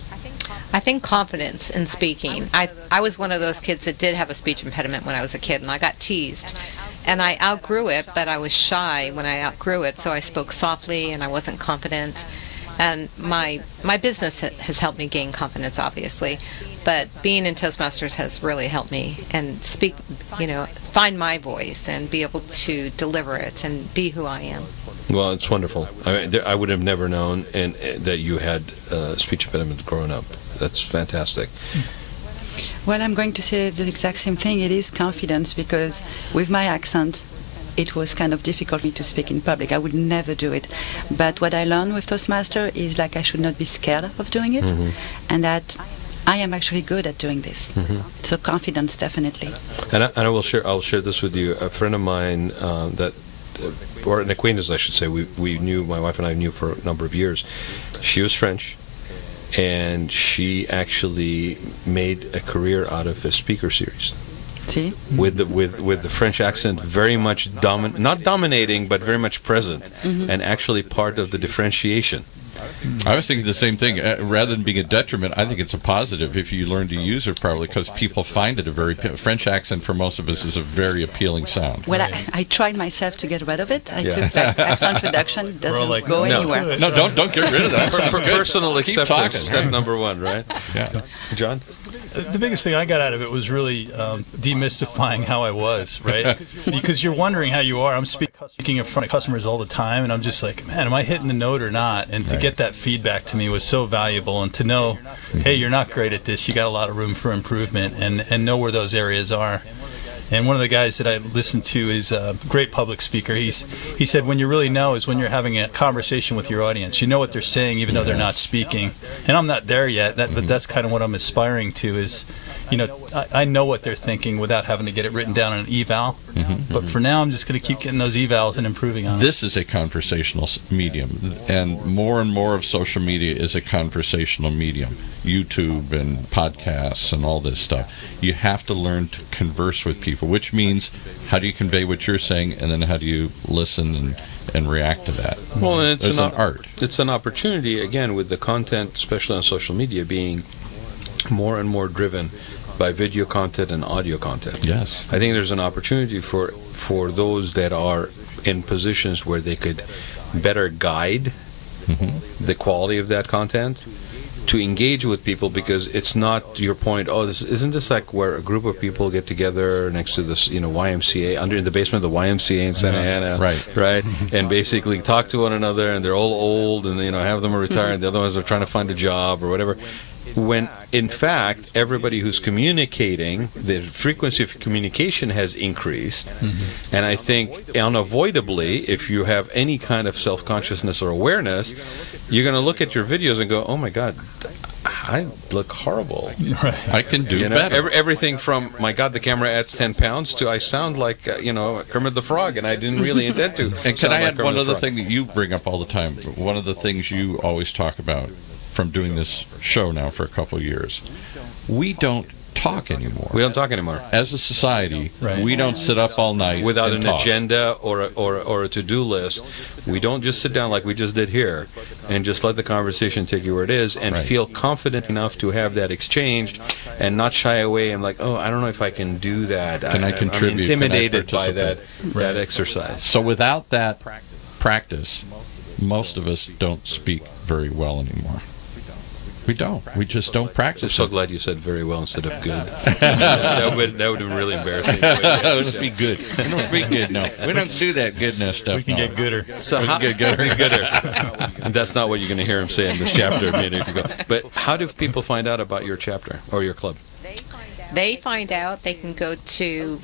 I think confidence in speaking. I was one of those kids that did have a speech impediment when I was a kid, and I got teased. And I outgrew it, but I was shy when I outgrew it, so I spoke softly and I wasn't confident. And my business has helped me gain confidence, obviously. But being in Toastmasters has really helped me and speak, find my voice and be able to deliver it and be who I am. Well, it's wonderful. I would have never known that you had a speech impediment growing up. That's fantastic. Well, I'm going to say the exact same thing. It is confidence, because with my accent, it was kind of difficult for me to speak in public. I would never do it. But what I learned with Toastmaster is I should not be scared of doing it, and that I am actually good at doing this. So confidence, definitely. And I'll share this with you. A friend of mine that or an acquaintance, I should say. We knew, my wife and I knew for a number of years. She was French, and she actually made a career out of a speaker series. See? With the French accent very much not dominating, but very much present, and actually part of the differentiation. I was thinking the same thing. Rather than being a detriment, I think it's a positive if you learn to use it properly, because people find it a very French accent for most of us is a very appealing sound. Well, I tried myself to get rid of it. I took accent reduction. It doesn't go anywhere. No, don't get rid of that. Personal acceptance, step number one, right? Yeah. John? The biggest thing I got out of it was really demystifying how I was, right? Because you're wondering how you are. I'm speaking in front of customers all the time, and I'm just like, man, am I hitting the note or not? And to get that feedback to me was so valuable, and to know, hey, you're not great at this. You got a lot of room for improvement, and know where those areas are. And one of the guys that I listened to is a great public speaker. He said, when you really know is when you're having a conversation with your audience. You know what they're saying even though they're not speaking. And I'm not there yet, but that's kind of what I'm aspiring to is, you know, I know what they're thinking without having to get it written down in an eval. But for now, I'm just going to keep getting those evals and improving on it. This is a conversational medium, and more of social media is a conversational medium. YouTube and podcasts and all this stuff. You have to learn to converse with people, which means how do you convey what you're saying, and then how do you listen and react to that? Well, and it's an art. It's an opportunity, again, with the content, especially on social media, being more and more driven by video content and audio content. Yes. I think there's an opportunity for those that are in positions where they could better guide the quality of that content to engage with people, because it's not your point, isn't this like where a group of people get together next to this, YMCA, in the basement of the YMCA in Santa Ana, right, and basically talk to one another, and they're all old, and half of them are retired, the other ones are trying to find a job or whatever. When in fact everybody who's communicating, the frequency of communication has increased, and I think unavoidably, if you have any kind of self-consciousness or awareness, you're going to look at your videos and go, oh my God, I look horrible. I can do better. Everything from, my God, the camera adds 10 pounds to I sound like, Kermit the Frog, and I didn't really intend to. And can I add one other thing that you bring up all the time? One of the things you always talk about from doing this show now for a couple of years, we don't talk anymore. We don't talk anymore. As a society, we don't sit up all night without and an talk. agenda or a to-do list. We don't just sit down like we just did here and just let the conversation take you where it is, and feel confident enough to have that exchange and not shy away and like, oh, I don't know if I can do that. Can I contribute? I'm intimidated Can I by that exercise. So without that practice, most of us don't speak very well anymore. We don't. We just don't practice. I'm so glad you said very well instead of good. that would have been really embarrassing. That would be good. We don't speak good, no. We don't do that goodness stuff. We can get gooder. So we can get gooder. And that's not what you're going to hear him say in this chapter. But how do people find out about your chapter or your club? They find out, they can go to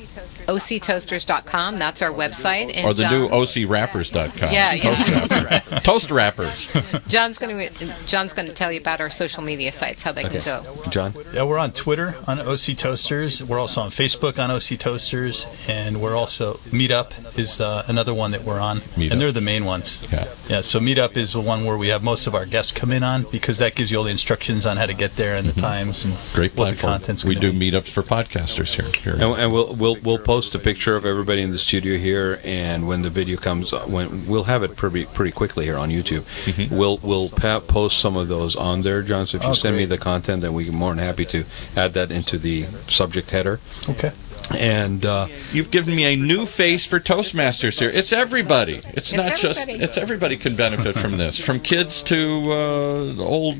octoasters.com. That's our website. And or the new ocrappers.com. Yeah. Toast Rappers. John's going to tell you about our social media sites, how they can go. John? Yeah, we're on Twitter on OC Toasters. We're also on Facebook on OC Toasters. And we're also, Meetup is another one that we're on. Meetup. And they're the main ones. Yeah, so Meetup is the one where we have most of our guests come in on, because that gives you all the instructions on how to get there and the times and great what platform. the content's We do be. meetups for podcasters here. And we'll post a picture of everybody in the studio here, and when the video comes, we'll have it pretty quickly here on YouTube. We'll post some of those on there, John. So if you send me the content, then we're more than happy to add that into the subject header. Okay. And you've given me a new face for Toastmasters here. It's everybody. It's not just. It's everybody can benefit from this, from kids to old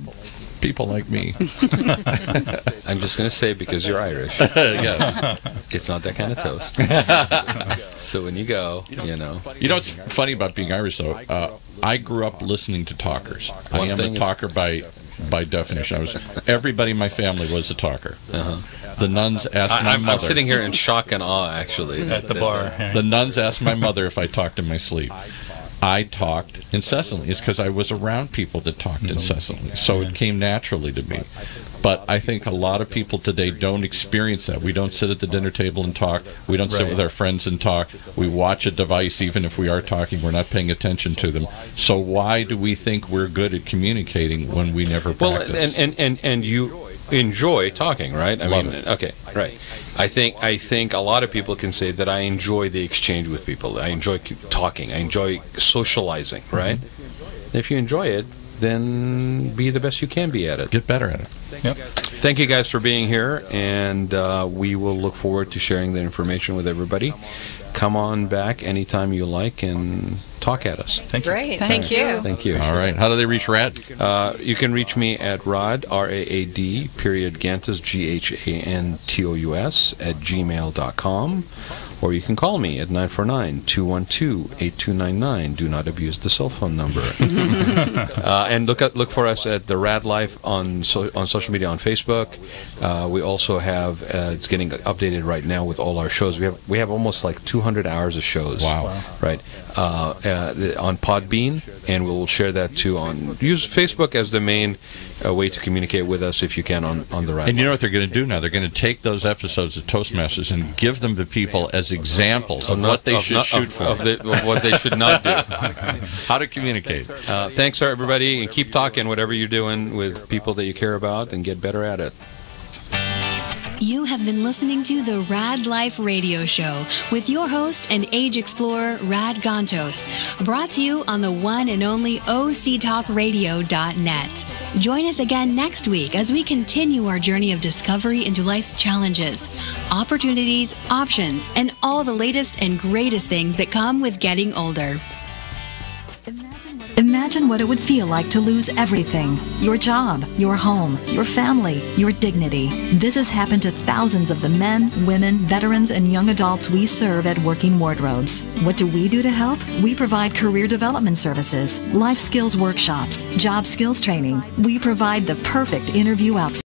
people like me. I'm just going to say, because you're Irish, it's not that kind of toast. So when you go, You know what's funny about being Irish, though? I grew up listening to talkers. I am a talker by definition. Everybody in my family was a talker. The nuns asked my mother. I'm sitting here in shock and awe, actually. At the bar. The nuns asked my mother if I talked in my sleep. I talked incessantly. It's because I was around people that talked incessantly. So it came naturally to me. But I think a lot of people today don't experience that. We don't sit at the dinner table and talk. We don't sit with our friends and talk. We watch a device, even if we are talking. We're not paying attention to them. So why do we think we're good at communicating when we never practice? And you enjoy talking, right? Love it. Okay, right. I think a lot of people can say that I enjoy the exchange with people. I enjoy talking. I enjoy socializing, right? If you enjoy it, then be the best you can be at it. Get better at it. Yep. Thank you guys for being here, and we will look forward to sharing the information with everybody. Come on back anytime you like and talk at us. Thank you. Great. Thank you. Thank you. All right. How do they reach Raad? You can reach me at Raad, R-A-A-D, Gantos, G-H-A-N-T-O-U-S, at gmail.com. Or you can call me at 949-212-8299. Do not abuse the cell phone number. And look for us at the Raad Life on social media, on Facebook. We also have it's getting updated right now with all our shows. We have almost like 200 hours of shows. Wow. Right. On Podbean, and we'll share that too. Use Facebook as the main way to communicate with us if you can on the Raad. And you know what they're going to do now? They're going to take those episodes of Toastmasters and give them to people as examples of what they should shoot for. Of what they should not do. How to communicate. Thanks, everybody, and keep talking whatever you're doing with people that you care about, and get better at it. You have been listening to the Raad Life Radio Show with your host and age explorer, Raad Gantos, brought to you on the one and only OCTalkRadio.net. Join us again next week as we continue our journey of discovery into life's challenges, opportunities, options, and all the latest and greatest things that come with getting older. Imagine what it would feel like to lose everything: your job, your home, your family, your dignity. This has happened to thousands of the men, women, veterans, and young adults we serve at Working Wardrobes. What do we do to help? We provide career development services, life skills workshops, job skills training. We provide the perfect interview outfit.